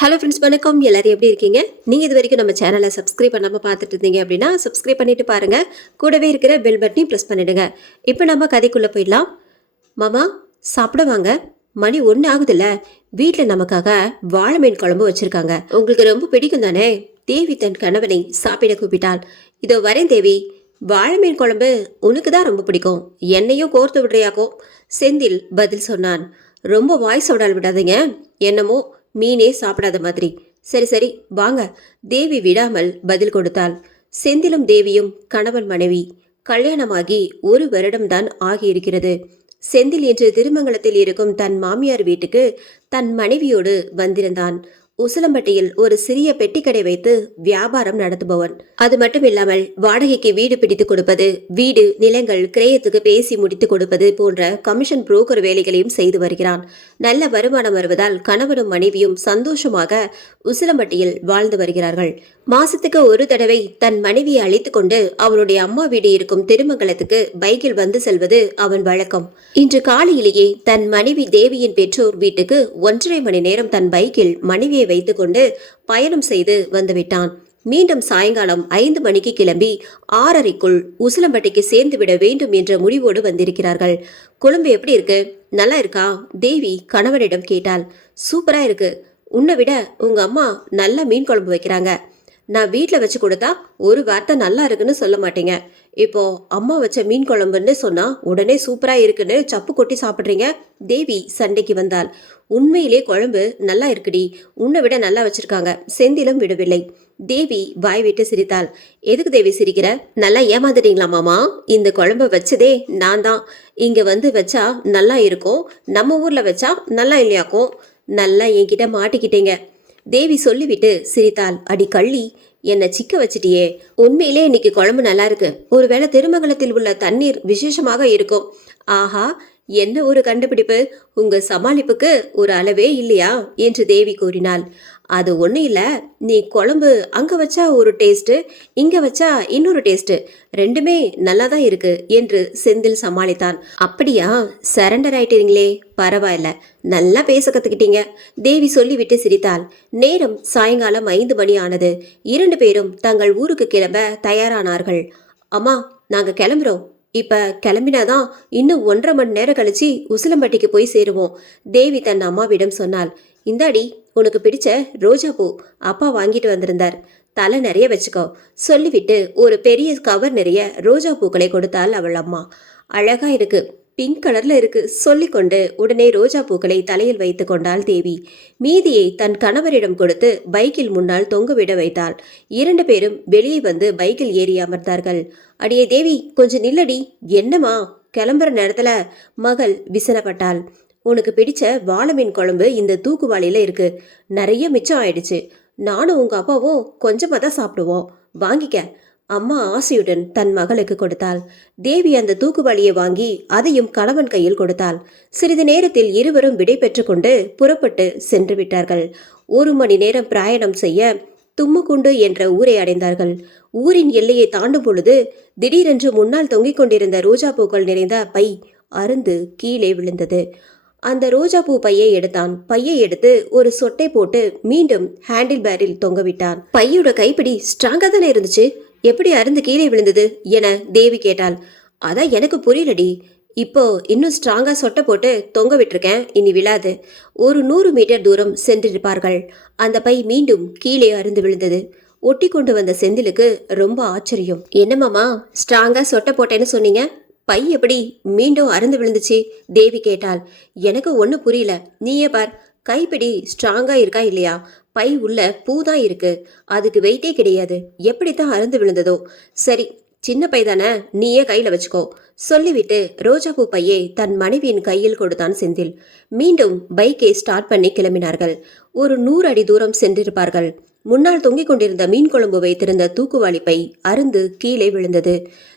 Hello friends, வணக்கம். எல்லாரும் எப்படி இருக்கீங்க? நீங்கள் இது வரைக்கும் நம்ம சேனலை சப்ஸ்கிரைப் பண்ணாமல் பார்த்துட்டு இருந்தீங்க அப்படின்னா சப்ஸ்கிரைப் பண்ணிட்டு பாருங்கள். கூடவே இருக்கிற பெல் பட்டனையும் ப்ரெஸ் பண்ணிடுங்க. இப்போ நம்ம கதைக்குள்ளே போயிடலாம். மாமா, சாப்பிட வாங்க. மணி 1 ஆகுதுல்ல. வீட்டில் நமக்காக வாழை மீன் குழம்பு வச்சுருக்காங்க. உங்களுக்கு ரொம்ப பிடிக்கும் தானே? தேவி தன் கணவனை சாப்பிட கூப்பிட்டாள். இதோ வரேன் தேவி. வாழை மீன் குழம்பு உனக்கு தான் ரொம்ப பிடிக்கும், என்னையும் கோர்த்து விடுறியாக்கோ? செந்தில் பதில் சொன்னான். ரொம்ப வாய் சோடால் விடாதீங்க, என்னமோ மீனே சாப்பிடாத மாதிரி. சரி சரி வாங்க, தேவி விடாமல் பதில் கொடுத்தாள். செந்திலும் தேவியும் கணவன் மனைவி. கல்யாணமாகி 1 வருடம்தான் ஆகியிருக்கிறது. செந்தில் இன்று திருமங்கலத்தில் இருக்கும் தன் மாமியார் வீட்டுக்கு தன் மனைவியோடு வந்திருந்தான். உசிலம்பட்டியில் ஒரு சிறிய பெட்டிக்கடை வைத்து வியாபாரம் நடத்துபவன். அது மட்டும் இல்லாமல் வாடகைக்கு வீடு பிடித்து கொடுப்பது, வீடு நிலங்கள் கிரயத்துக்கு பேசி முடித்து கொடுப்பது போன்ற கமிஷன் புரோக்கர் வேலைகளையும் செய்து வருகிறான். நல்ல வருமானம் வருவதால் கணவனும் மனைவியும் சந்தோஷமாக உசிலம்பட்டியில் வாழ்ந்து வருகிறார்கள். மாசத்துக்கு ஒரு தடவை தன் மனைவியை அழைத்து கொண்டு அவனுடைய அம்மா வீடு இருக்கும் திருமங்கலத்துக்கு பைக்கில் வந்து செல்வது அவன் வழக்கம். இன்று காலையிலேயே தன் மனைவி தேவியின் பெற்றோர் வீட்டுக்கு 1.5 மணி நேரம் தன் பைக்கில் மனைவியை வைத்துக்கொண்டு பயணம் செய்து வந்துவிட்டான். மீண்டும் சாயங்காலம் 5 மணிக்கு கிளம்பி 6:30க்குள் உசிலம்பட்டிக்கு சேர்ந்து விட வேண்டும் என்ற முடிவோடு வந்திருக்கிறார்கள். குழம்பு எப்படி இருக்கு? நல்லா இருக்கா? தேவி கணவனிடம் கேட்டாள். சூப்பரா இருக்கு. உன்னை விட உங்க அம்மா நல்ல மீன் குழம்பு வைக்கிறாங்க. நான் வீட்டில் வச்சு கொடுத்தா ஒரு வார்த்தை நல்லா இருக்குன்னு சொல்ல மாட்டீங்க. இப்போ அம்மா வச்ச மீன் குழம்புன்னு சொன்னா உடனே சூப்பரா இருக்குன்னு சப்பு கொட்டி சாப்பிட்றீங்க. தேவி சண்டைக்கு வந்தாள். உண்மையிலே குழம்பு நல்லா இருக்குடி, உன்னை விட நல்லா வச்சிருக்காங்க. செந்திலும் விடவில்லை. தேவி வாய் விட்டு சிரித்தாள். எதுக்கு தேவி சிரிக்கிற? நல்லா ஏமாந்துட்டீங்களா மாமா? இந்த குழம்பு வச்சதே நான் தான். இங்க வந்து வச்சா நல்லா இருக்கும், நம்ம ஊர்ல வச்சா நல்லா இல்லையாக்கும். நல்லா என்கிட்ட மாட்டிக்கிட்டீங்க. தேவி சொல்லிவிட்டு சிரித்தாள். அடி கள்ளி, என்னை சிக்க வச்சிட்டியே. உண்மையிலே இன்னைக்கு குழம்பு நல்லா இருக்கு. ஒருவேளை திருமங்கலத்தில் உள்ள தண்ணீர் விசேஷமாக இருக்கும். ஆஹா, என்ன ஒரு கண்டுபிடிப்பு! உங்க சமாளிப்புக்கு ஒரு அளவே இல்லையா என்று தேவி கூறினாள். அது ஒன்றும் இல்லை, நீ குழம்பு அங்க வச்சா ஒரு டேஸ்ட்டு, இங்க வச்சா இன்னொரு டேஸ்ட்டு, ரெண்டுமே நல்லா தான் இருக்கு என்று செந்தில் சமாளித்தான். அப்படியா, சரண்டர் ஆயிட்டீங்களே, பரவாயில்ல, நல்லா பேச கத்துக்கிட்டீங்க. தேவி சொல்லிவிட்டு சிரித்தாள். நேரம் சாயங்காலம் 5 மணி ஆனது. 2 பேரும் தங்கள் ஊருக்கு கிளம்ப தயாரானார்கள். அம்மா, நாங்க கிளம்புறோம். இப்ப கிளம்பினாதான் இன்னும் 1.5 மணி நேரம் கழிச்சு உசிலம்பட்டிக்கு போய் சேருவோம். தேவி தன் அம்மாவிடம் சொன்னாள். இந்தாடி, உனக்கு பிடிச்ச ரோஜா பூ அப்பா வாங்கிட்டு வந்திருந்தார், தலை நிறைய வச்சுக்கோ சொல்லிவிட்டு ஒரு பெரிய கவர் நிறைய ரோஜா பூக்களை கொடுத்தாள் அவள் அம்மா. அழகா இருக்கு, பிங்க் கலர்ல இருக்கு சொல்லிக்கொண்டு உடனே ரோஜா பூக்களை தலையில் வைத்து கொண்டாள் தேவி. மீதியை தன் கணவரிடம் கொடுத்து பைக்கில் முன்னால் தொங்கவிட வைத்தாள். 2 பேரும் வெளியே வந்து பைக்கில் ஏறி அமர்ந்தார்கள். அடியே தேவி, கொஞ்சம் நில்லடி. என்னம்மா? கிளம்புற நேரத்துல மகள் விசனப்பட்டாள். உனக்கு பிடிச்ச வாழை மீன் குழம்பு இந்த தூக்குவாளியில இருக்கு, நிறைய மிச்சம் ஆயிடுச்சு. நானும் உங்க அப்பாவும் கொஞ்சமா தான் சாப்பிடுவோம், வாங்கிக்க. அம்மா ஆசையுடன் தன் மகளுக்கு கொடுத்தாள். தேவி அந்த தூக்குவாளியை வாங்கி அதையும் கணவன் கையில் கொடுத்தாள். சிறிது நேரத்தில் இருவரும் விடை பெற்று கொண்டு புறப்பட்டு சென்று விட்டார்கள். 1 மணி நேரம் பிரயாணம் செய்ய தும்முக்குண்டு என்ற ஊரை அடைந்தார்கள். ஊரின் எல்லையை தாண்டும் பொழுது திடீரென்று முன்னால் தொங்கிக் கொண்டிருந்த ரோஜா பூக்கள் நிறைந்த பை அருந்து கீழே விழுந்தது. அந்த ரோஜா பூ பையை எடுத்தான். பையை எடுத்து ஒரு சொட்டை போட்டு மீண்டும் ஹேண்டில் பேரில் தொங்கவிட்டான். பையோட கைப்பிடி ஸ்ட்ராங்கா தானே இருந்துச்சு, எப்படி அருந்து கீழே விழுந்தது என தேவி கேட்டாள். அதான் எனக்கு புரியலடி. இப்போ இன்னும் ஸ்ட்ராங்கா சொட்டை போட்டு தொங்க விட்டுருக்கேன், இனி விழாது. ஒரு 100 மீட்டர் தூரம் சென்றிருப்பார்கள். அந்த பை மீண்டும் கீழே அருந்து விழுந்தது. ஒட்டி கொண்டு வந்த செந்திலுக்கு ரொம்ப ஆச்சரியம். என்னமாமா, ஸ்ட்ராங்கா சொட்டை போட்டேன்னு சொன்னீங்க, பை எப்படி மீண்டும் அருந்து விழுந்துச்சு? தேவி கேட்டாள். எனக்கு ஒன்றும் புரியல, நீயே பார். கைப்பிடி ஸ்ட்ராங்கா இருக்கா இல்லையா? பை உள்ள பூ தான் இருக்கு, அதுக்கு வெயிட்டே கிடையாது, எப்படித்தான் அருந்து விழுந்ததோ. சரி, சின்ன பை தானே, நீயே கையில வச்சுக்கோ சொல்லிவிட்டு ரோஜா பூ பையை தன் மனைவியின் கையில் கொடுத்தான் செந்தில். மீண்டும் பைக்கை ஸ்டார்ட் பண்ணி கிளம்பினார்கள். ஒரு 100 அடி தூரம் சென்றிருப்பார்கள். முன்னால் தொங்கிக் கொண்டிருந்த மீன் குழம்பு வைத்திருந்த தூக்குவாளி பை அருந்து கீழே விழுந்தது.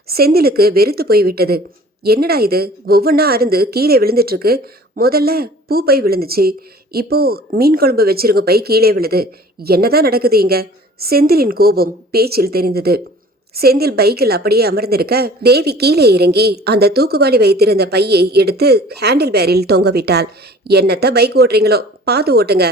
செந்திலுக்கு வெறுத்து போய்விட்டது. என்னடா இது, ஒவ்வொன்றா அருந்து கீழே விழுந்துட்டு இருக்கு. முதல்ல பூ பை விழுந்துச்சு, இப்போ மீன் குழம்பு வச்சிருக்க பை கீழே விழுது. என்னதான் நடக்குது இங்க? செந்திலின் கோபம் பேச்சில் தெரிந்தது. செந்தில் பைக்கில் அப்படியே அமர்ந்திருக்க தேவி கீழே இறங்கி அந்த தூக்குவாளி வைத்திருந்த பையை எடுத்து ஹேண்டில் பேரில் தொங்க விட்டாள். என்னத்த பைக் ஓட்டுறீங்களோ, பார்த்து ஓட்டுங்க.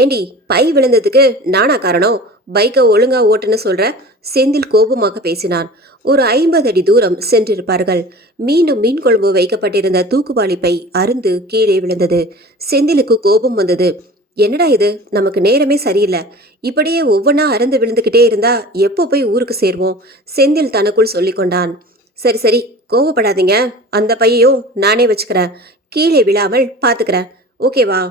ஏண்டி பை விழுந்ததுக்கு நானா காரணம்? பைக்கை ஒழுங்கா ஓட்டுன்னு சொல்ற? செந்தில் கோபமாக பேசினான். ஒரு 50 அடி தூரம் சென்றிருப்பார்கள். மீண்டும் மீன் குழம்பு வைக்கப்பட்டிருந்த தூக்குவாளி பை அருந்து கீழே விழுந்தது. செந்திலுக்கு கோபம் வந்தது. என்னடா இது, நமக்கு நேரமே சரியில்லை. இப்படியே ஒவ்வொன்றா அறந்து விழுந்துகிட்டே இருந்தா எப்போ போய் ஊருக்கு சேர்வோம்? செந்தில் தனக்குள் சொல்லி கொண்டான். சரி சரி, கோவப்படாதீங்க. அந்த பையையும் நானே வச்சுக்கிறேன். கீழே விழாமல் பார்த்துக்கிறேன். ஓகேவா?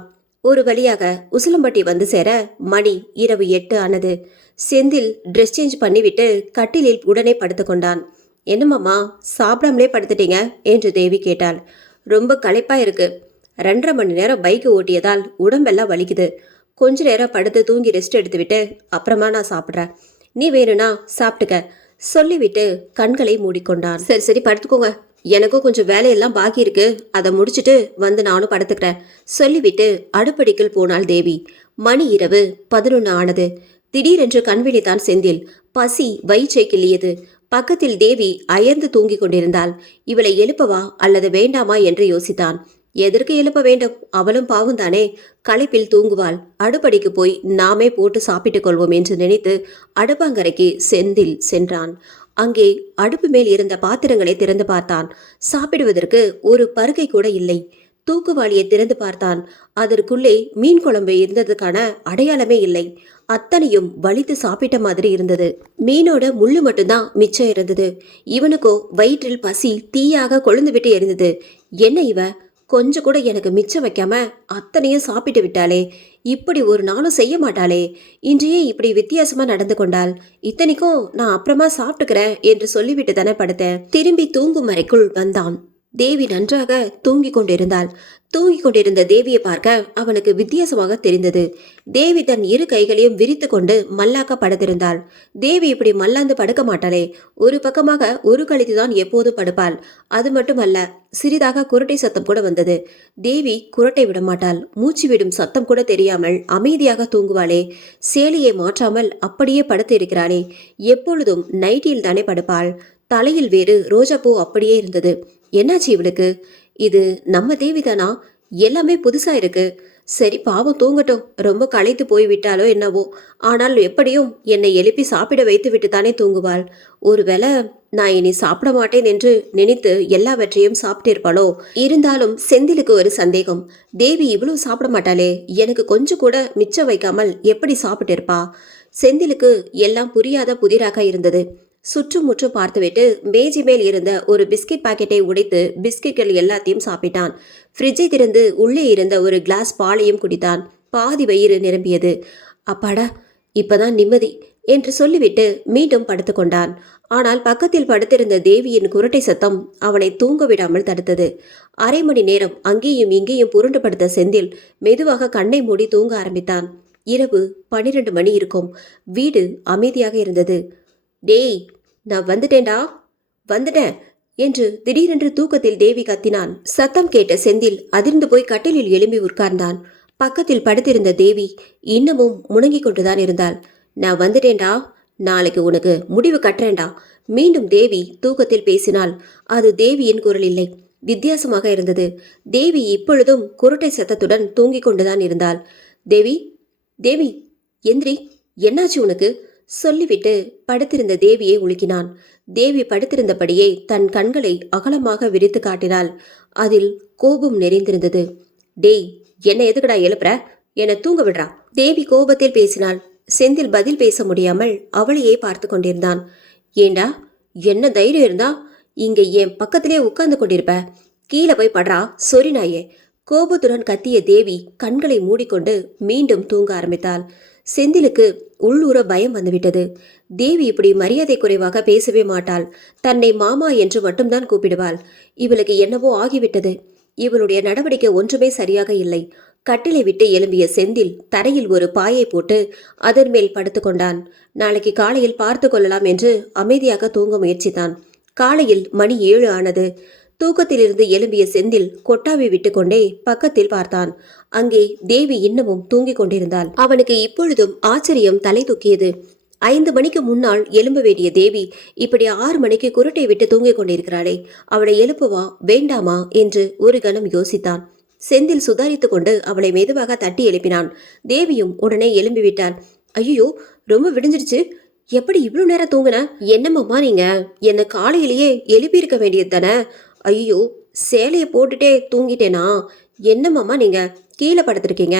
ஒரு வழியாக உசிலம்பட்டி வந்து சேர மணி இரவு 8 ஆனது. செந்தில் ட்ரெஸ் சேஞ்ச் பண்ணிவிட்டு கட்டிலில் உடனே படுத்து கொண்டான். என்னம்மாம்மா, சாப்பிடாமலே படுத்துட்டீங்க என்று தேவி கேட்டாள். ரொம்ப களைப்பா இருக்கு. 2.5 மணி நேரம் பைக்கு ஓட்டியதால் உடம்பெல்லாம் வலிக்குது. கொஞ்ச நேரம் படுத்து தூங்கி ரெஸ்ட் எடுத்துவிட்டு அப்புறமா நான் சாப்பிட்றேன். நீ வேணும்னா சாப்பிட்டுக்க சொல்லிவிட்டு கண்களை மூடிக்கொண்டான். சரி சரி, படுத்துக்கோங்க. எனக்கும் கொஞ்சம் வேலையெல்லாம் பாக்கி இருக்கு. அதை முடிச்சுட்டு வந்து நானும் படுத்துக்கிறேன் சொல்லிவிட்டு அடுப்படிக்குள் போனாள் தேவி. மணி இரவு 11 ஆனது. திடீரென்று கண்விழித்தான் செந்தில். பசி வயிற்றை கிள்ளியது. பக்கத்தில் தேவி அயர்ந்து தூங்கிக் கொண்டிருந்தாள். இவளை எழுப்பவா அல்லது வேண்டாமா என்று யோசித்தான். எதற்கு எழுப்ப வேண்டும்? அவளும் பாவம்தானே. களைப்பில் தூங்குவாள். அடுப்படிக்கு போய் நாமே போட்டு சாப்பிட்டுக் கொள்வோம் என்று நினைத்து அடுப்பாங்கரைக்கு செந்தில் சென்றான். அங்கே அடுப்பு மேல் இருந்த பாத்திரங்களை திறந்து பார்த்தான். சாப்பிடுவதற்கு ஒரு பருகை கூட இல்லை. தூக்குவாளியை திறந்து பார்த்தான். அதற்குள்ளே மீன் குழம்பு இருந்ததுக்கான அடையாளமே இல்லை. அத்தனையும் வலித்து சாப்பிட்ட மாதிரி இருந்தது. மீனோட முள்ளு மட்டும்தான் மிச்சம் இருந்தது. இவனுக்கோ வயிற்றில் பசி தீயாக கொழுந்து விட்டு எரிந்தது. என்ன இவ, கொஞ்சம் கூட எனக்கு மிச்சம் வைக்காம அத்தனையும் சாப்பிட்டு விட்டாளே. இப்படி ஒரு நாளும் செய்ய மாட்டாளே. இன்றையே இப்படி வித்தியாசமா நடந்து கொண்டாள். இத்தனைக்கும் நான் அப்புறமா சாப்பிட்டுக்கிறேன் என்று சொல்லிவிட்டு தானே படுத்தேன். திரும்பி தூங்கும் அறைக்குள் வந்தான். தேவி நன்றாக தூங்கிக் கொண்டிருந்தாள். தூங்கிக் கொண்டிருந்த தேவியை பார்க்க அவனுக்கு வித்தியாசமாக தெரிந்தது. தேவி தன் இரு கைகளையும் விரித்து கொண்டு மல்லாக்க படுத்திருந்தாள். தேவி இப்படி மல்லாந்து படுக்க மாட்டாளே. ஒரு பக்கமாக ஒரு கழித்துதான் எப்போதும் படுப்பாள். அது மட்டுமல்ல, சிறிதாக குரட்டை சத்தம் கூட வந்தது. தேவி குரட்டை விட மாட்டாள். மூச்சு விடும் சத்தம் கூட தெரியாமல் அமைதியாக தூங்குவாளே. சேலையை மாற்றாமல் அப்படியே படுத்து இருக்கிறாளே. எப்பொழுதும் நைட்டியில் தானே படுப்பாள். தலையில் வேறு ரோஜாப்பூ அப்படியே இருந்தது. என்னாச்சு இவளுக்கு? இது நம்ம தேவிதானா? எல்லாமே புதுசா இருக்கு. சரி, பாவம் தூங்கட்டும். ரொம்ப களைத்து போய் விட்டாலோ என்னவோ. ஆனால் எப்படியும் என்னை எழுப்பி சாப்பிட வைத்து விட்டு தானே தூங்குவாள். ஒருவேளை நான் இனி சாப்பிட மாட்டேன் என்று நினைத்து எல்லாவற்றையும் சாப்பிட்டிருப்பாளோ? இருந்தாலும் செந்திலுக்கு ஒரு சந்தேகம். தேவி இவ்வளவு சாப்பிட மாட்டாளே, எனக்கு கொஞ்சம் கூட மிச்சம் வைக்காமல் எப்படி சாப்பிட்டு இருப்பா? செந்திலுக்கு எல்லாம் புரியாத புதிராக இருந்தது. சுற்றும் முற்றும் பார்த்துவிட்டு மேஜை மேல் இருந்த ஒரு பிஸ்கட் பாக்கெட்டை உடைத்து பிஸ்கெட்கள் எல்லாத்தையும் சாப்பிட்டான். ஃப்ரிட்ஜை திறந்து உள்ளே இருந்த ஒரு கிளாஸ் பாலையும் குடித்தான். பாதி வயிறு நிரம்பியது. அப்பாடா, இப்பதான் நிம்மதி என்று சொல்லிவிட்டு மீண்டும் படுத்து கொண்டான். ஆனால் பக்கத்தில் படுத்திருந்த தேவியின் குரட்டை சத்தம் அவனை தூங்க விடாமல் தடுத்தது. 1/2 மணி நேரம் அங்கேயும் இங்கேயும் புரண்டு படுத்த செந்தில் மெதுவாக கண்ணை மூடி தூங்க ஆரம்பித்தான். இரவு 12 மணி இருக்கும். வீடு அமைதியாக இருந்தது. டேய், நான் வந்துட்டேன்டா, வந்துட்டேன் என்று திடீரென்று தூக்கத்தில் தேவி கத்தினான். சத்தம் கேட்ட செந்தில் அதிர்ந்து போய் கட்டிலில் எழும்பி உட்கார்ந்தான். பக்கத்தில் படுத்திருந்த தேவி இன்னமும் முணங்கிக் கொண்டுதான் இருந்தாள். நான் வந்துட்டேன்டா, நாளைக்கு உனக்கு முடிவு கட்டுறேன்டா. மீண்டும் தேவி தூக்கத்தில் பேசினாள். அது தேவியின் குரல் இல்லை, வித்தியாசமாக இருந்தது. தேவி இப்பொழுதும் குரட்டை சத்தத்துடன் தூங்கிக் கொண்டுதான் இருந்தாள். தேவி, தேவி எந்திரி, என்னாச்சு உனக்கு சொல்லிவிட்டு படுத்திருந்த தேவியை உலுக்கினான். தேவி படுத்திருந்தபடியே தன் கண்களை அகலமாக விரித்து காட்டினாள். அதில் கோபம் நிறைந்திருந்தது. டேய், என்ன எதுக்குடா எழுப்புற? என்னை தூங்க விடுறா. தேவி கோபத்தில் பேசினாள். செந்தில் பதில் பேச முடியாமல் அவளையே பார்த்து கொண்டிருந்தான். ஏண்டா, என்ன தைரியம் இருந்தா இங்க என் பக்கத்திலே உட்கார்ந்து கொண்டிருப்ப? கீழே போய் படுறா, சொரி நாயே. கோபத்துடன் கத்திய தேவி கண்களை மூடிக்கொண்டு மீண்டும் தூங்க ஆரம்பித்தாள். செந்திலுக்கு உள்ளூர பயம் வந்துவிட்டது. தேவி இப்படி மரியாதை குறைவாக பேசவே மாட்டாள். தன்னை மாமா என்று மட்டும்தான் கூப்பிடுவாள். இவளுக்கு என்னவோ ஆகிவிட்டது. இவளுடைய நடவடிக்கை ஒன்றுமே சரியாக இல்லை. கட்டிலை விட்டு எழும்பிய செந்தில் தரையில் ஒரு பாயை போட்டு அதன் மேல் படுத்து கொண்டான். நாளைக்கு காலையில் பார்த்து கொள்ளலாம் என்று அமைதியாக தூங்க முயற்சித்தான். காலையில் மணி 7 ஆனது. தூக்கத்திலிருந்து எழும்பிய செந்தில் கொட்டாவை விட்டுக்கொண்டே பக்கத்தில் பார்த்தான். அங்கே தேவி இன்னமும் தூங்கிக் கொண்டிருந்தாள். அவனுக்கு இப்பொழுதும் ஆச்சரியம் தலை தூக்கியது. 5 மணிக்கு முன்னால் எழும்ப வேண்டிய தேவி இப்படி 6 மணிக்கு குருட்டை விட்டு தூங்கிக் கொண்டிருக்கிறாளே, அவளை எழுப்புவா வேண்டாமா என்று ஒரு கணம் யோசித்தான். செந்தில் சுதாரித்து கொண்டு அவளை மெதுவாக தட்டி எழுப்பினான். தேவியும் உடனே எழும்பிவிட்டாள். ஐயோ, ரொம்ப விடிஞ்சிடுச்சு, எப்படி இவ்வளவு நேரம் தூங்குன? என்னம்மா நீங்க என்ன காலையிலேயே எழுப்பியிருக்க வேண்டியது தானே? ஐயோ, சேலையை போட்டுட்டே தூங்கிட்டேனா? என்னம்மா நீங்க கீழே படுத்திருக்கீங்க,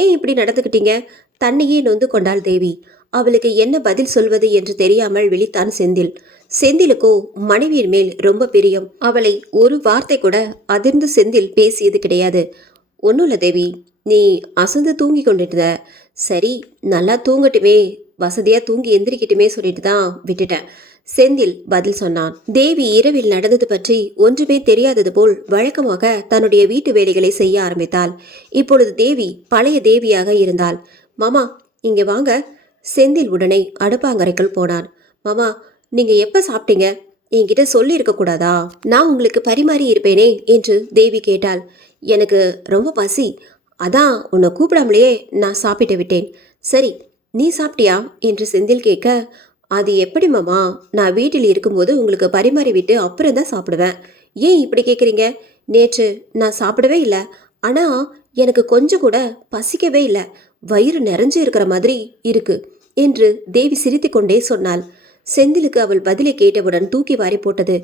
ஏன் இப்படி நடந்துக்கிட்டீங்க? தன்னையே நொந்து கொண்டாள் தேவி. அவளுக்கு என்ன பதில் சொல்வது என்று தெரியாமல் விழித்தான் செந்தில். செந்திலுக்கோ மனைவியின் மேல் ரொம்ப பிரியம். அவளை ஒரு வார்த்தை கூட அதிர்ந்து செந்தில் பேசியது கிடையாது. ஒன்றும் இல்லை தேவி, நீ அசந்து தூங்கி கொண்டுட்ட. சரி, நல்லா தூங்கட்டுமே, வசதியா தூங்கி எந்திரிக்கட்டுமே சொல்லிட்டு தான் விட்டுட்டேன். செந்தில் பதில் சொன்னான். தேவி இரவில் நடந்தது பற்றி ஒன்றுமே தெரியாதது போல் வழக்கமாக தன்னுடைய வீட்டு வேலைகளை செய்ய ஆரம்பித்தாள். இப்பொழுது தேவி பழைய தேவியாக இருந்தாள். மாமா, இங்க வாங்க. செந்தில் உடனே அடுப்பாங்கரைக்குள் போனான். மாமா, நீங்க எப்ப சாப்பிட்டீங்க? என்கிட்ட சொல்லி இருக்க கூடாதா? நான் உங்களுக்கு பரிமாறி இருப்பேனே என்று தேவி கேட்டாள். எனக்கு ரொம்ப பசி, அதான் உன்னை கூப்பிடாமலேயே நான் சாப்பிட்டு விட்டேன். சரி, நீ சாப்பிட்டியா என்று செந்தில் கேட்க, அது எப்படி மாமா, நான் வீட்டில் இருக்கும்போது உங்களுக்கு பரிமாறி விட்டு அப்புறம் தான் சாப்பிடுவேன். ஏன் இப்படி கேட்குறீங்க? நேற்று நான் சாப்பிடவே இல்லை, ஆனால் எனக்கு கொஞ்சம் கூட பசிக்கவே இல்லை, வயிறு நிறைஞ்சு இருக்கிற மாதிரி இருக்கு என்று தேவி சிரித்து கொண்டே சொன்னாள். செந்திலுக்கு அவள் பதிலை கேட்டவுடன் தூக்கி வாரி போட்டது.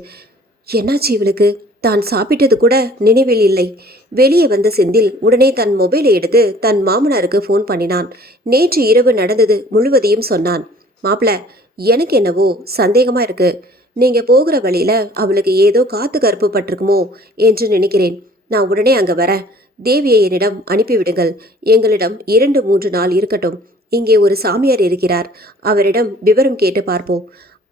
என்னாச்சு இவளுக்கு? தான் சாப்பிட்டது கூட நினைவில் இல்லை. வெளியே வந்த செந்தில் உடனே தன் மொபைலை எடுத்து தன் மாமனாருக்கு ஃபோன் பண்ணினான். நேற்று இரவு நடந்தது முழுவதையும் சொன்னான். மாப்பிள்ள, எனக்கு என்னவோ சந்தேகமா இருக்கு. நீங்க போகிற வழியில அவளுக்கு ஏதோ காத்து கருப்பு பட்டிருக்குமோ என்று நினைக்கிறேன். நான் உடனே அங்க வரேன். தேவியை என்னிடம் அனுப்பிவிடுங்கள். எங்களிடம் 2-3 நாள் இருக்கட்டும். இங்கே ஒரு சாமியார் இருக்கிறார், அவரிடம் விவரம் கேட்டு பார்ப்போம்.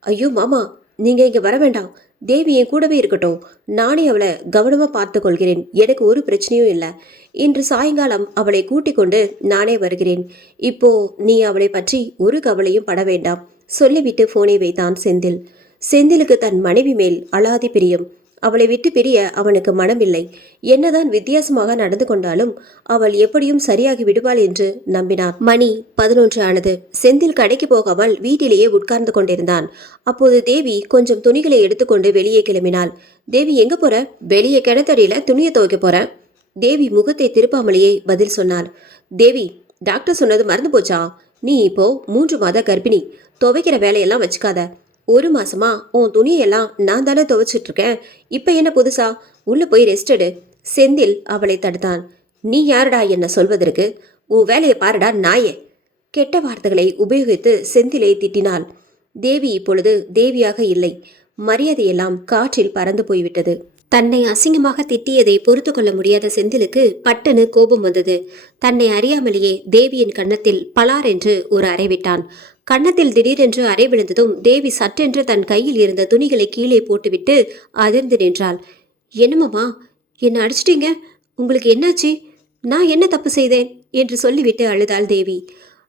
ஐயோ மாமா, நீங்க இங்க வர வேண்டாம். தேவி என் கூடவே இருக்கட்டும். நானே அவளை கவனமா பார்த்து கொள்கிறேன். எனக்கு ஒரு பிரச்சனையும் இல்லை. இன்று சாயங்காலம் அவளை கூட்டிக் கொண்டு நானே வருகிறேன். இப்போ நீ அவளை பற்றி ஒரு கவலையும் பட வேண்டாம் சொல்லிவிட்டு போனை வைத்தான் செந்தில். செந்திலுக்கு தன் மனைவி மேல் அலாதி பிரியம். அவளை விட்டு பிரிய அவனுக்கு மனமில்லை. என்னதான் வித்தியாசமாக நடந்து கொண்டாலும் அவள் எப்படியும் சரியாகி விடுவாள் என்று நம்பினான். மணி 11 ஆனது. செந்தில் கடைக்கு போகாமல் வீட்டிலேயே உட்கார்ந்து கொண்டிருந்தான். அப்போது தேவி கொஞ்சம் துணிகளை எடுத்துக்கொண்டு வெளியே கிளம்பினாள். தேவி, எங்க போற? வெளியே கிணத்தடியில துணியை துவைக்க போறேன். தேவி முகத்தை திருப்பாமலேயே பதில் சொன்னாள். தேவி, டாக்டர் சொன்னது மறந்து போச்சா? நீ இப்போ 3 மாத கர்ப்பிணி. துவைக்கிற வேலையெல்லாம் வச்சுக்காத. 1 மாசமா உன் துணியெல்லாம் நான் தானே துவைச்சிட்டு இருக்கேன். இப்ப என்ன புதுசா? உள்ள போய் ரெஸ்ட் எடு. செந்தில் அவளை தடுத்தான். நீ யாருடா என்ன சொல்வதற்கு? உன் வேலையை பாருடா நாயே. கெட்ட வார்த்தைகளை உபயோகித்து செந்திலை திட்டினாள். தேவி இப்பொழுது தேவியாக இல்லை. மரியாதையெல்லாம் காற்றில் பறந்து போய்விட்டது. தன்னை அசிங்கமாக திட்டியதை பொறுத்து கொள்ள முடியாத செந்திலுக்கு பட்டனு கோபம் வந்தது. தன்னை அறியாமலேயே தேவியின் கன்னத்தில் பலார் என்று ஒரு அறை விட்டான். கன்னத்தில் திடீரென்று அறை விழுந்ததும் தேவி சட்டென்று தன் கையில் இருந்த துணிகளை கீழே போட்டுவிட்டு அதிர்ந்து நின்றாள். என்னம்மா, என்ன அடிச்சிட்டீங்க? உங்களுக்கு என்னாச்சு? நான் என்ன தப்பு செய்தேன் என்று சொல்லிவிட்டு அழுதாள் தேவி.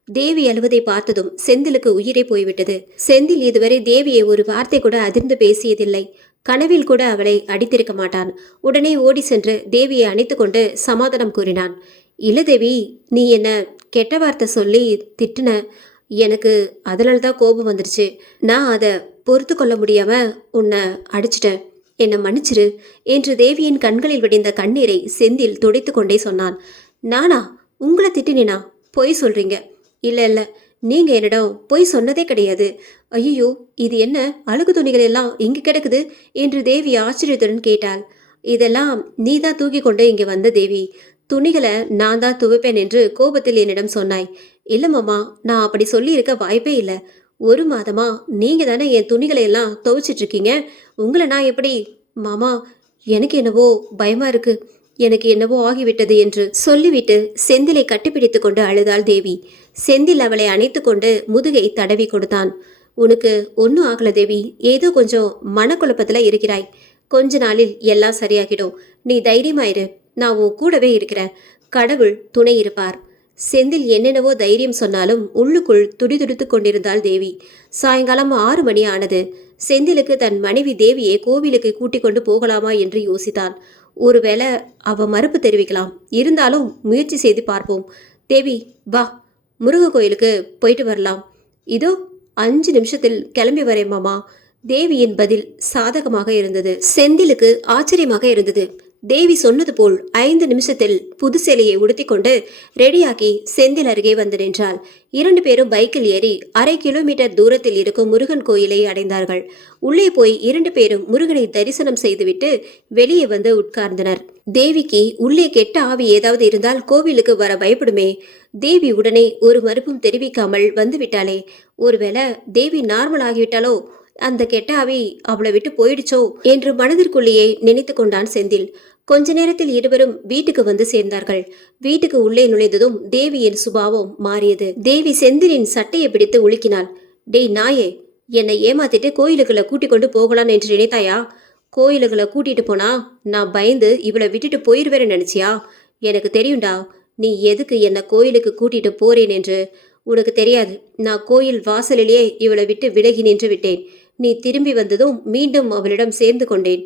தேவி அழுவதை பார்த்ததும் செந்திலுக்கு உயிரே போய்விட்டது. செந்தில் இதுவரை தேவியை ஒரு வார்த்தை கூட அதிர்ந்து பேசியதில்லை. கனவில் கூட அவளை அடித்திருக்க மாட்டான். உடனே ஓடி சென்று தேவியை அணைத்து கொண்டு சமாதானம் கூறினான். இல்ல தேவி, நீ என்ன கெட்ட வார்த்தை சொல்லி திட்டுன. எனக்கு அதனால தான் கோபம் வந்துருச்சு. நான் அதை பொறுத்து கொள்ள முடியாம உன்னை அடிச்சிட்டேன். என்னை மன்னிச்சிரு என்று தேவியின் கண்களில் விடிந்த கண்ணீரை செந்தில் துடைத்து கொண்டே சொன்னான். நானா உங்களை திட்டினா? பொய் சொல்றீங்க. இல்லை இல்லை, நீங்க என்னிடம் பொய் சொன்னதே கிடையாது. ஐயோ, இது என்ன அழுகு துணிகள் எல்லாம் இங்கு கிடக்குது என்று தேவி ஆச்சரியத்துடன் கேட்டாள். இதெல்லாம் நீ தான் தூக்கி கொண்டு இங்கே வந்த தேவி. துணிகளை நான் தான் துவைப்பேன் என்று கோபத்தில் என்னிடம் சொன்னாய். இல்லை மாமா, நான் அப்படி சொல்லி இருக்க வாய்ப்பே இல்லை. 1 மாதமா நீங்க தானே என் துணிகளை எல்லாம் துவைச்சிட்டு இருக்கீங்க. உங்களை நான் எப்படி? மாமா, எனக்கு என்னவோ பயமா இருக்கு. எனக்கு என்னவோ ஆகிவிட்டது என்று சொல்லிவிட்டு செந்திலை கட்டிப்பிடித்து கொண்டு அழுதாள் தேவி. செந்தில் அவளை அணைத்து கொண்டு முதுகை தடவி கொடுத்தான். உனக்கு ஒன்றும் ஆகல தேவி, ஏதோ கொஞ்சம் மனக்குழப்பத்துல இருக்கிறாய். கொஞ்ச நாளில் எல்லாம் சரியாகிடும். நீ தைரியமாயிரு, நான் உன் கூடவே இருக்கிறேன். கடவுள் துணை இருப்பார். செந்தில் என்னென்னவோ தைரியம் சொன்னாலும் உள்ளுக்குள் துடிதுடித்து கொண்டிருந்தாள் தேவி. சாயங்காலம் 6 மணி ஆனது. செந்திலுக்கு தன் மனைவி தேவியை கோவிலுக்கு கூட்டிக் கொண்டு போகலாமா என்று யோசித்தான். ஒருவேளை அவ மறுப்பு தெரிவிக்கலாம். இருந்தாலும் முயற்சி செய்து பார்ப்போம். தேவி, வா, முருக கோயிலுக்கு போயிட்டு வரலாம். இதோ 5 நிமிஷத்தில் கிளம்பி வரேன் மாமா. தேவியின் பதில் சாதகமாக இருந்தது. செந்திலுக்கு ஆச்சரியமாக இருந்தது. தேவி சொன்னது போல் 5 நிமிஷத்தில் புது சேலையை உடுத்திக்கொண்டு ரெடியாகி செந்தில் அருகே வந்து நின்றாள். 2 பேரும் பைக்கில் ஏறி 1/2 கிலோமீட்டர் தூரத்தில் இருக்கும் முருகன் கோயிலை அடைந்தார்கள். உள்ளே போய் 2 பேரும் முருகனை தரிசனம் செய்துவிட்டு வெளியே வந்து உட்கார்ந்தனர். தேவிக்கு உள்ளே கெட்ட ஆவி ஏதாவது இருந்தால் கோவிலுக்கு வர பயப்படுமே. தேவி உடனே ஒரு மறுப்பும் தெரிவிக்காமல் வந்து விட்டாளே. ஒருவேளை தேவி நார்மல் ஆகிவிட்டாலோ, அந்த கெட்ட ஆவி அவளை விட்டு போயிடுச்சோ என்று மனதிற்குள்ளேயே நினைத்து கொண்டான் செந்தில். கொஞ்ச நேரத்தில் இருவரும் வீட்டுக்கு வந்து சேர்ந்தார்கள். வீட்டுக்கு உள்ளே நுழைந்ததும் தேவியின் சுபாவம் மாறியது. தேவி செந்திலின் சட்டையை பிடித்து உலுக்கினாள். டேய் நாயே, என்னை ஏமாத்திட்டு கோயிலுக்குள்ள கூட்டிக் கொண்டு போகலாம் என்று நினைத்தாயா? கோயிலுக்குள்ள கூட்டிட்டு போனா நான் பயந்து இவளை விட்டுட்டு போயிருவேன்னு நினைச்சியா? எனக்கு தெரியும்டா நீ எதுக்கு என்ன கோயிலுக்கு கூட்டிட்டு போறேன் என்று. உனக்கு தெரியாது, நான் கோயில் வாசலிலேயே இவளை விட்டு விலகி நின்று விட்டேன். நீ திரும்பி வந்ததும் மீண்டும் அவளிடம் சேர்ந்து கொண்டேன்.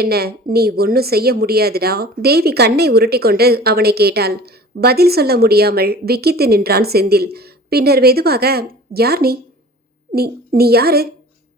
என்ன நீ ஒன்னும் செய்ய முடியாதுடா. தேவி கண்ணை உருட்டி கொண்டு அவனை கேட்டாள். பதில் சொல்ல முடியாமல் விக்கித்து நின்றான் செந்தில். பின்னர் மெதுவாக, யார் நீ? நீ யாரு?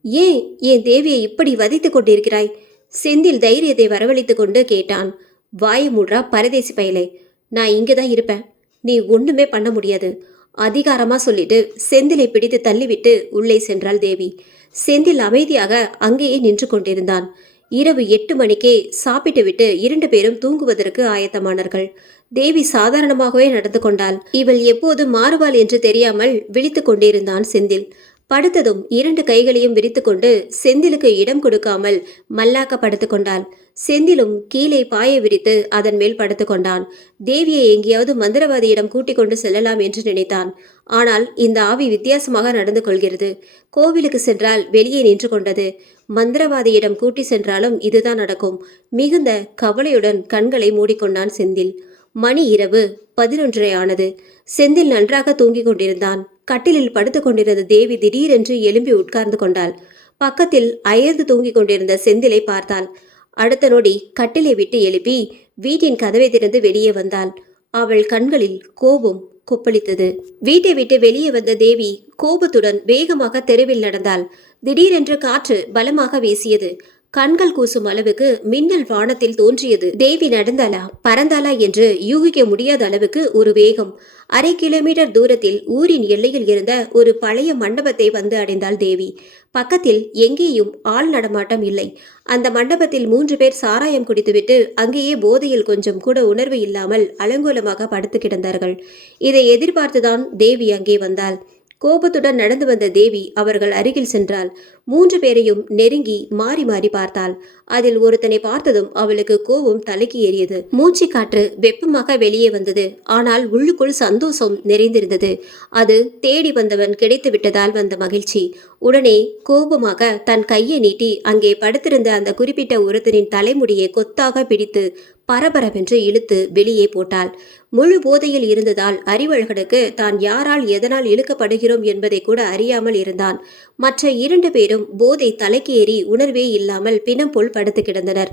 ஏன் என் தேவியை இப்படி வதைத்து கொண்டிருக்கிறாய்? செந்தில் தைரியத்தை வரவழைத்து கொண்டு கேட்டான். வாய மூடுறா பரதேசி பயலே, நான் இங்கதான் இருப்பேன். நீ ஒண்ணுமே பண்ண முடியாது. அதிகாரமா சொல்லிட்டு செந்திலை பிடித்து தள்ளிவிட்டு உள்ளே சென்றாள் தேவி. செந்தில் அமைதியாக அங்கேயே நின்று கொண்டிருந்தான். இரவு 8 மணிக்கே சாப்பிட்டு விட்டு 2 பேரும் தூங்குவதற்கு ஆயத்தமானார்கள். தேவி சாதாரணமாகவே நடந்து கொண்டாள். இவள் எப்போது மாறுவாள் என்று தெரியாமல் விழித்து கொண்டிருந்தான் செந்தில். படுத்ததும் 2 கைகளையும் விரித்துக்கொண்டு செந்திலுக்கு இடம் கொடுக்காமல் மல்லாக்க படுத்து கொண்டாள். செந்திலும் கீழே பாயை விரித்து அதன் மேல் படுத்து கொண்டான். தேவியை எங்கேயாவது மந்திரவாதியிடம் கூட்டிக் கொண்டு செல்லலாம் என்று நினைத்தான். ஆனால் இந்த ஆவி வித்தியாசமாக நடந்து கொள்கிறது. கோவிலுக்கு சென்றால் வெளியே நின்று கொண்டது. மந்திரவாதியிடம் கூட்டி சென்றாலும் இதுதான் நடக்கும். மிகுந்த கவலையுடன் கண்களை மூடிக்கொண்டான் செந்தில். மணி இரவு 11:30 ஆனது. செந்தில் நன்றாக தூங்கிக் கொண்டிருந்தான். கட்டிலில் படுத்துக் கொண்டிருந்த தேவி திடீரென்று எழும்பி உட்கார்ந்து கொண்டாள். பக்கத்தில் அயர்ந்து தூங்கிக் கொண்டிருந்த செந்திலை பார்த்தாள். அடுத்த நொடி கட்டிலை விட்டு எழுப்பி வீட்டின் கதவை திறந்து வெளியே வந்தாள். அவள் கண்களில் கோபம் கொப்பளித்தது. வீட்டை விட்டு வெளியே வந்த தேவி கோபத்துடன் வேகமாக தெருவில் நடந்தாள். திடீரென்று காற்று பலமாக வீசியது. கண்கள் கூசும் அளவுக்கு மின்னல் வானத்தில் தோன்றியது. தேவி நடந்தாளா பறந்தாளா என்று யூகிக்க முடியாத அளவுக்கு ஒரு வேகம். 1/2 கிலோமீட்டர் தூரத்தில் ஊரின் எல்லையில் இருந்த ஒரு பழைய மண்டபத்தை வந்து அடைந்தாள் தேவி. பக்கத்தில் எங்கேயும் ஆள் நடமாட்டம் இல்லை. அந்த மண்டபத்தில் 3 பேர் சாராயம் குடித்துவிட்டு அங்கேயே போதையில் கொஞ்சம் கூட உணர்வு இல்லாமல் அலங்கோலமாக படுத்து கிடந்தார்கள். இதை எதிர்பார்த்துதான் தேவி அங்கே வந்தாள். கோபத்துடன் நடந்து வந்த தேவி அவர்கள் அருகில் சென்றாள். 3 பேரையும் நெருங்கி மாறி மாறி பார்த்தாள். அதில் ஒருத்தனை பார்த்ததும் அவளுக்கு கோபம் தலைக்கு ஏறியது. மூச்சு காற்று வெப்பமாக வெளியே வந்தது. ஆனால் உள்ளுக்குள் சந்தோஷம் நிறைந்திருந்தது. அது தேடி வந்தவன் கிடைத்து விட்டதால் வந்த மகிழ்ச்சி. உடனே கோபமாக தன் கையை நீட்டி அங்கே படுத்திருந்த அந்த குறிப்பிட்ட ஒருத்தனின் தலைமுடியை கொத்தாக பிடித்து பரபரவென்று இழுத்து வெளியே போட்டாள். முழு போதையில் இருந்ததால் அறிவழகனுக்கு தான் யாரால் எதனால் இழுக்கப்படுகிறோம் என்பதை கூட அறியாமல் இருந்தான். மற்ற 2 பேரும் போதை தலைக்கு ஏறி உணர்வே இல்லாமல் பிணம் போல் படுத்து கிடந்தனர்.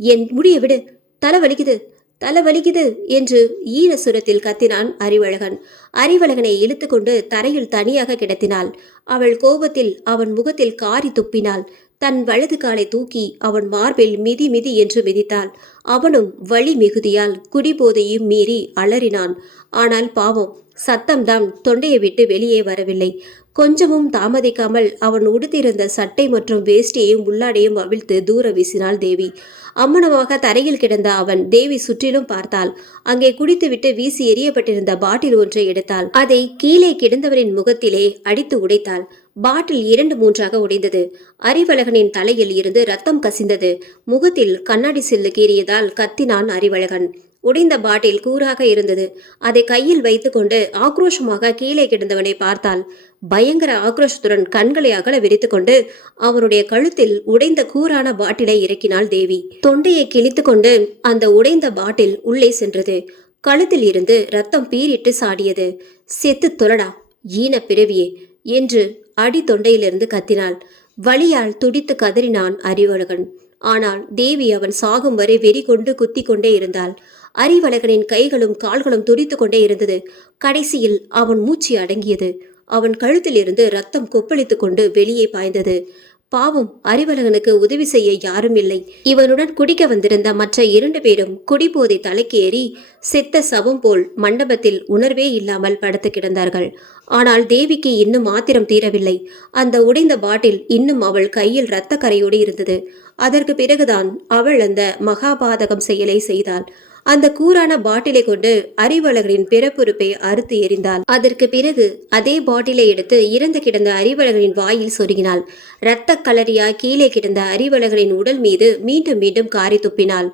என் முடிய விடு, தலை வலிக்குது, தலை வலிக்குது என்று ஈர சுரத்தில் கத்தினான் அறிவழகன். அறிவழகனை இழுத்து கொண்டு தரையில் தனியாக கிடத்தினாள். அவள் கோபத்தில் அவன் முகத்தில் காரி துப்பினாள். தன் வலது காலை தூக்கி அவன் மார்பில் மிதி மிதி என்று மிதித்தாள். அவனும் வலி மிகுதியால் குடிபோதையும் மீறி அலறினான். ஆனால் பாவம், சத்தம்தான் தொண்டையை விட்டு வெளியே வரவில்லை. கொஞ்சமும் தாமதிக்காமல் அவன் உடுத்திருந்த சட்டை மற்றும் வேஷ்டியையும் உள்ளாடையும் அவிழ்த்து தூர வீசினாள் தேவி. அம்மனமாக தரையில் கிடந்த அவன் தேவி சுற்றிலும் பார்த்தாள். அங்கே குடித்துவிட்டு வீசி எறியப்பட்டிருந்த பாட்டில் ஒன்றை எடுத்தாள். அதை கீழே கிடந்தவரின் முகத்திலே அடித்து உடைத்தாள். பாட்டில் 2-3ஆக உடைந்தது. அறிவழகனின் தலையில் இருந்து ரத்தம் கசிந்தது. முகத்தில் கண்ணாடி சில்லு கீறியதால் கத்தினான் அறிவழகன். உடைந்த பாட்டில் கூராக இருந்தது. அதை கையில் வைத்துக்கொண்டு ஆக்ரோஷமாக கீழே கிடந்தவனை பார்த்தாள். பயங்கர ஆக்ரோஷத்துடன் கண்களை அகல விரித்து கொண்டு அவனுடைய கழுத்தில் உடைந்த கூரான பாட்டிலை இறக்கினாள் தேவி. தொண்டையை கிழித்து கொண்டு அந்த உடைந்த பாட்டில் உள்ளே சென்றது. கழுத்தில் இருந்து ரத்தம் பீரிட்டு சாடியது. செத்து தொலடா ஈன பிறவியே என்று அடி தொண்டையிலிருந்து கத்தினாள். வலியால் துடித்து கதறினான் அறிவழகன். ஆனால் தேவி அவன் சாகும் வரை வெறி கொண்டு குத்தி கொண்டே இருந்தாள். அறிவழகனின் கைகளும் கால்களும் துடித்து கொண்டே இருந்தது. கடைசியில் அவன் மூச்சு அடங்கியது. அவன் கழுத்தில் இருந்து ரத்தம் கொப்பளித்து கொண்டு வெளியே பாய்ந்தது. பாவம், அறிவழகனுக்கு உதவி செய்ய யாரும் இல்லை. இவனுடன் குடிக்க வந்திருந்த மற்ற 2 பேரும் குடிபோதை தலைக்கு ஏறி செத்த சவம் போல் மண்டபத்தில் உணர்வே இல்லாமல் படுத்து கிடந்தார்கள். ஆனால் தேவிக்கு இன்னும் ஆத்திரம் தீரவில்லை. அந்த உடைந்த பாட்டில் இன்னும் அவள் கையில் இரத்த கரையோடு இருந்தது. அதற்கு பிறகுதான் அவள் அந்த மகாபாதகம் செயலை செய்தாள். அந்த கூரான பாட்டிலை கொண்டு அறிவழகனின் பிறப்புறுப்பை அறுத்து எறிந்தாள். அதற்கு பிறகு அதே பாட்டிலை எடுத்து இறந்து கிடந்த அறிவழகனின் வாயில் சொருகினாள். இரத்த கலரியா கீழே கிடந்த அறிவழகனின் உடல் மீது மீண்டும் மீண்டும் காரி துப்பினாள்.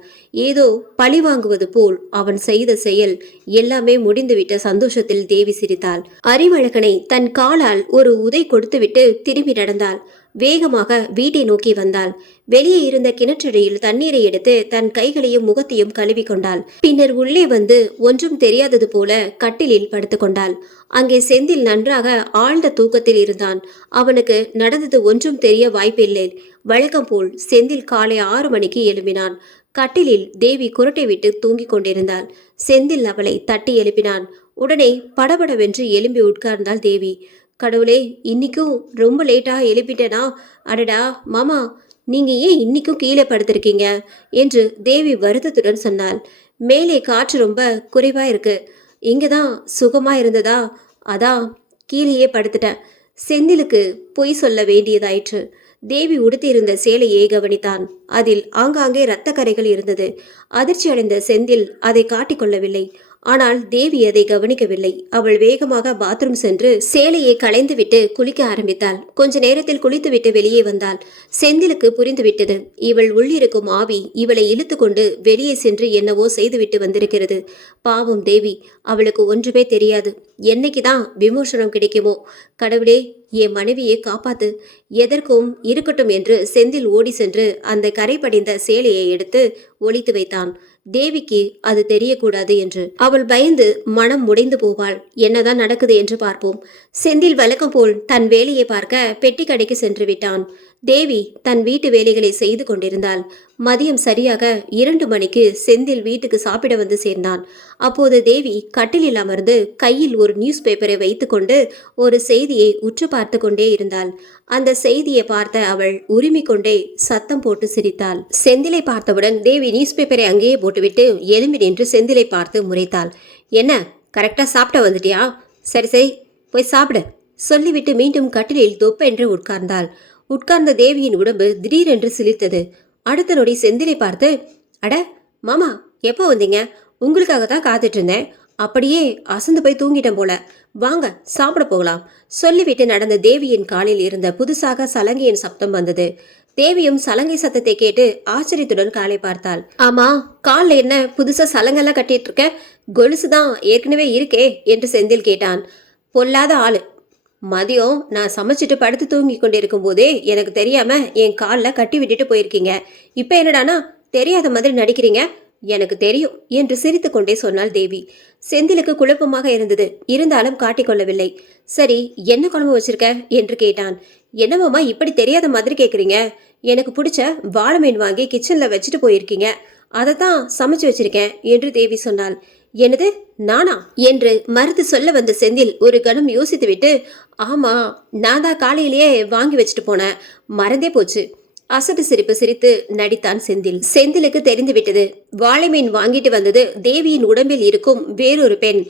ஏதோ பழி வாங்குவது போல் அவன் செய்த செயல் எல்லாமே முடிந்துவிட்ட சந்தோஷத்தில் தேவி சிரித்தாள். அறிவழகனை தன் காலால் ஒரு உதை கொடுத்துவிட்டு திரும்பி நடந்தாள். வேகமாக வீட்டை நோக்கி வந்தாள். வெளியே இருந்த கிணற்றடியில் தண்ணீரை எடுத்து தன் கைகளையும் முகத்தையும் கழுவி கொண்டாள். பின்னர் உள்ளே வந்து ஒன்றும் தெரியாதது போல கட்டிலில் படுத்துக்கொண்டாள். அங்கே செந்தில் நன்றாக ஆழ்ந்த தூக்கத்தில் இருந்தான். அவனுக்கு நடந்தது ஒன்றும் தெரிய வாய்ப்பில்லை. வழக்கம் போல் செந்தில் காலை 6 மணிக்கு எழும்பினான். கட்டிலில் தேவி குரட்டை விட்டு தூங்கிக் கொண்டிருந்தாள். செந்தில் அவளை தட்டி எழுப்பினான். உடனே படபடவென்று எழும்பி உட்கார்ந்தாள் தேவி. கடவுளே, இன்னைக்கும் ரொம்ப லேட்டா எழுப்பிட்டேனா? அடடா மாமா, நீங்க ஏன் இன்னைக்கும் கீழே படுத்திருக்கீங்க என்று தேவி வருத்தத்துடன் சொன்னாள். மேலே காற்று ரொம்ப குறைவா இருக்கு. இங்கதான் சுகமா இருந்ததா, அதான் கீழேயே படுத்துட்டேன். செந்திலுக்கு பொய் சொல்ல வேண்டியதாயிற்று. தேவி உடுத்தியிருந்த சேலையை கவனித்தான். அதில் ஆங்காங்கே இரத்த கரைகள் இருந்தது. அதிர்ச்சி அடைந்த செந்தில் அதை காட்டிக்கொள்ளவில்லை. ஆனால் தேவி அதை கவனிக்கவில்லை. அவள் வேகமாக பாத்ரூம் சென்று சேலையை களைந்துவிட்டு குளிக்க ஆரம்பித்தாள். கொஞ்ச நேரத்தில் குளித்துவிட்டு வெளியே வந்தாள். செந்திலுக்கு புரிந்துவிட்டது. இவள் உள்ளிருக்கும் ஆவி இவளை இழுத்து கொண்டு வெளியே சென்று என்னவோ செய்துவிட்டு வந்திருக்கிறது. பாவம் தேவி, அவளுக்கு ஒன்றுமே தெரியாது. என்னைக்குதான் விமோசனம் கிடைக்குமோ? கடவுளே, என் மனைவியை காப்பாத்து, எதற்கும் இருக்கட்டும் என்று செந்தில் ஓடி சென்று அந்த கரை படிந்த சேலையை எடுத்து ஒளித்து வைத்தான். தேவிக்கு அது தெரியக்கூடாது என்று. அவள் பயந்து மனம் உடைந்து போவாள். என்னதான் நடக்குது என்று பார்ப்போம். செந்தில் வழக்கம் போல் தன் வேலையை பார்க்க பெட்டி கடைக்கு சென்று விட்டான். தேவி தன் வீட்டு வேலைகளை செய்து கொண்டிருந்தாள். மதியம் சரியாக 2 மணிக்கு செந்தில் வீட்டுக்கு சாப்பிட வந்து சேர்ந்தான். அப்போது தேவி கட்டிலில் அமர்ந்து கையில் ஒரு நியூஸ் பேப்பரை வைத்துக்கொண்டு ஒரு செய்தியை உற்று பார்த்து கொண்டே இருந்தாள். அந்த செய்தியை பார்த்த அவள் உரிமை கொண்டே சத்தம் போட்டு சிரித்தாள். செந்திலை பார்த்தவுடன் தேவி நியூஸ் பேப்பரை அங்கேயே போட்டுவிட்டு எழும்பி நின்று செந்திலை பார்த்து முறைத்தாள். என்ன, கரெக்டா சாப்பிட வந்துட்டியா? சரி சரி, போய் சாப்பிடு சொல்லிவிட்டு மீண்டும் கட்டிலில் தொப்பென்று உட்கார்ந்தாள். உட்கார்ந்த தேவியின் உடம்பு திடீரென்று சிலிர்த்தது. அடுத்த நொடி செந்திலை பார்த்து, அட மாமா, எப்போ வந்தீங்க? உங்களுக்காக தான் காத்துட்டு இருந்தேன். அப்படியே அசந்து போய் தூங்கிட்டேன் போல. வாங்க சாப்பிட போகலாம் சொல்லிவிட்டு நடந்த தேவியின் காலில் இருந்த புதுசாக சலங்கையின் சப்தம் வந்தது. தேவியும் சலங்கை சத்தத்தை கேட்டு ஆச்சரியத்துடன் காலை பார்த்தாள். ஆமா, காலில் என்ன புதுசா சலங்கெல்லாம் கட்டிட்டு இருக்க? கொலுசுதான் ஏற்கனவே இருக்கே என்று செந்தில் கேட்டான். பொல்லாத ஆளு, மதியம் நான் சமைச்சிட்டு படுத்து தூங்கி கொண்டிருக்கும் போதே எனக்கு தெரியாம என் காலில் கட்டி விட்டுட்டு போயிருக்கீங்க. இப்ப என்னடானா தெரியாத மாதிரி நடிக்கிறீங்க? எனக்கு தெரியும் என்று சிரித்து கொண்டே சொன்னாள் தேவி. செந்திலுக்கு குழப்பமாக இருந்தது. இருந்தாலும் காட்டிக்கொள்ளவில்லை. சரி, என்ன குழம்பு வச்சிருக்க என்று கேட்டான். என்னமாமா இப்படி தெரியாத மாதிரி கேட்குறீங்க? எனக்கு பிடிச்ச வாழை மீன் வாங்கி கிச்சன்ல வச்சுட்டு போயிருக்கீங்க. அதை தான் சமைச்சு வச்சிருக்கேன் என்று தேவி சொன்னாள். என்னது, நானா என்று மறுத்து சொல்ல வந்த செந்தில் ஒரு கணம் யோசித்துவிட்டு, ஆமா, நான் தான் காலையிலேயே வாங்கி வச்சுட்டு போனேன், மறந்தே போச்சு. அசட்டு சிரிப்பு சிரித்து நடித்தான் செந்தில். செந்திலுக்கு தெரிந்து விட்டது. வாழை மீன் வாங்கிட்டு வந்தது தேவியின் உடம்பில் இருக்கும் வேறொரு பெண்.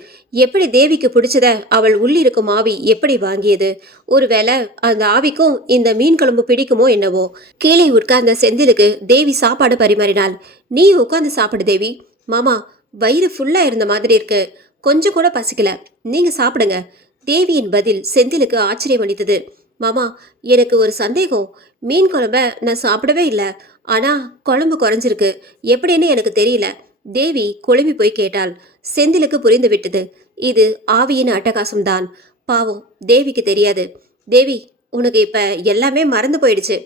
எப்படி தேவிக்கு பிடிச்சத அவள் உள்ளிருக்கும் ஆவி எப்படி வாங்கியது? ஒருவேளை அந்த ஆவிக்கும் இந்த மீன் குழம்பு பிடிக்குமோ என்னவோ. கீழே உட்கார்ந்த செந்திலுக்கு தேவி சாப்பாடு பரிமாறினாள். நீ உட்கார்ந்து சாப்பிடு தேவி. மாமா, வயிறு ஃபுல்லா இருந்த மாதிரி இருக்கு, கொஞ்சம் கூட பசிக்கல, நீங்க சாப்பிடுங்க. தேவியின் பதில் செந்திலுக்கு ஆச்சரியம் அளித்தது. மாமா, எனக்கு ஒரு சந்தேகம். மீன் குழம்ப நான் சாப்பிடவே இல்லை, ஆனா குழம்பு குறைஞ்சிருக்கு, எப்படின்னு எனக்கு தெரியல. தேவி குழம்பி போய் கேட்டாள். செந்திலுக்கு புரிந்து விட்டது. இது ஆவியின் அட்டகாசம்தான். பாவம், தேவிக்கு தெரியாது. தேவி, உனக்கு இப்ப எல்லாமே மறந்து போயிடுச்சு.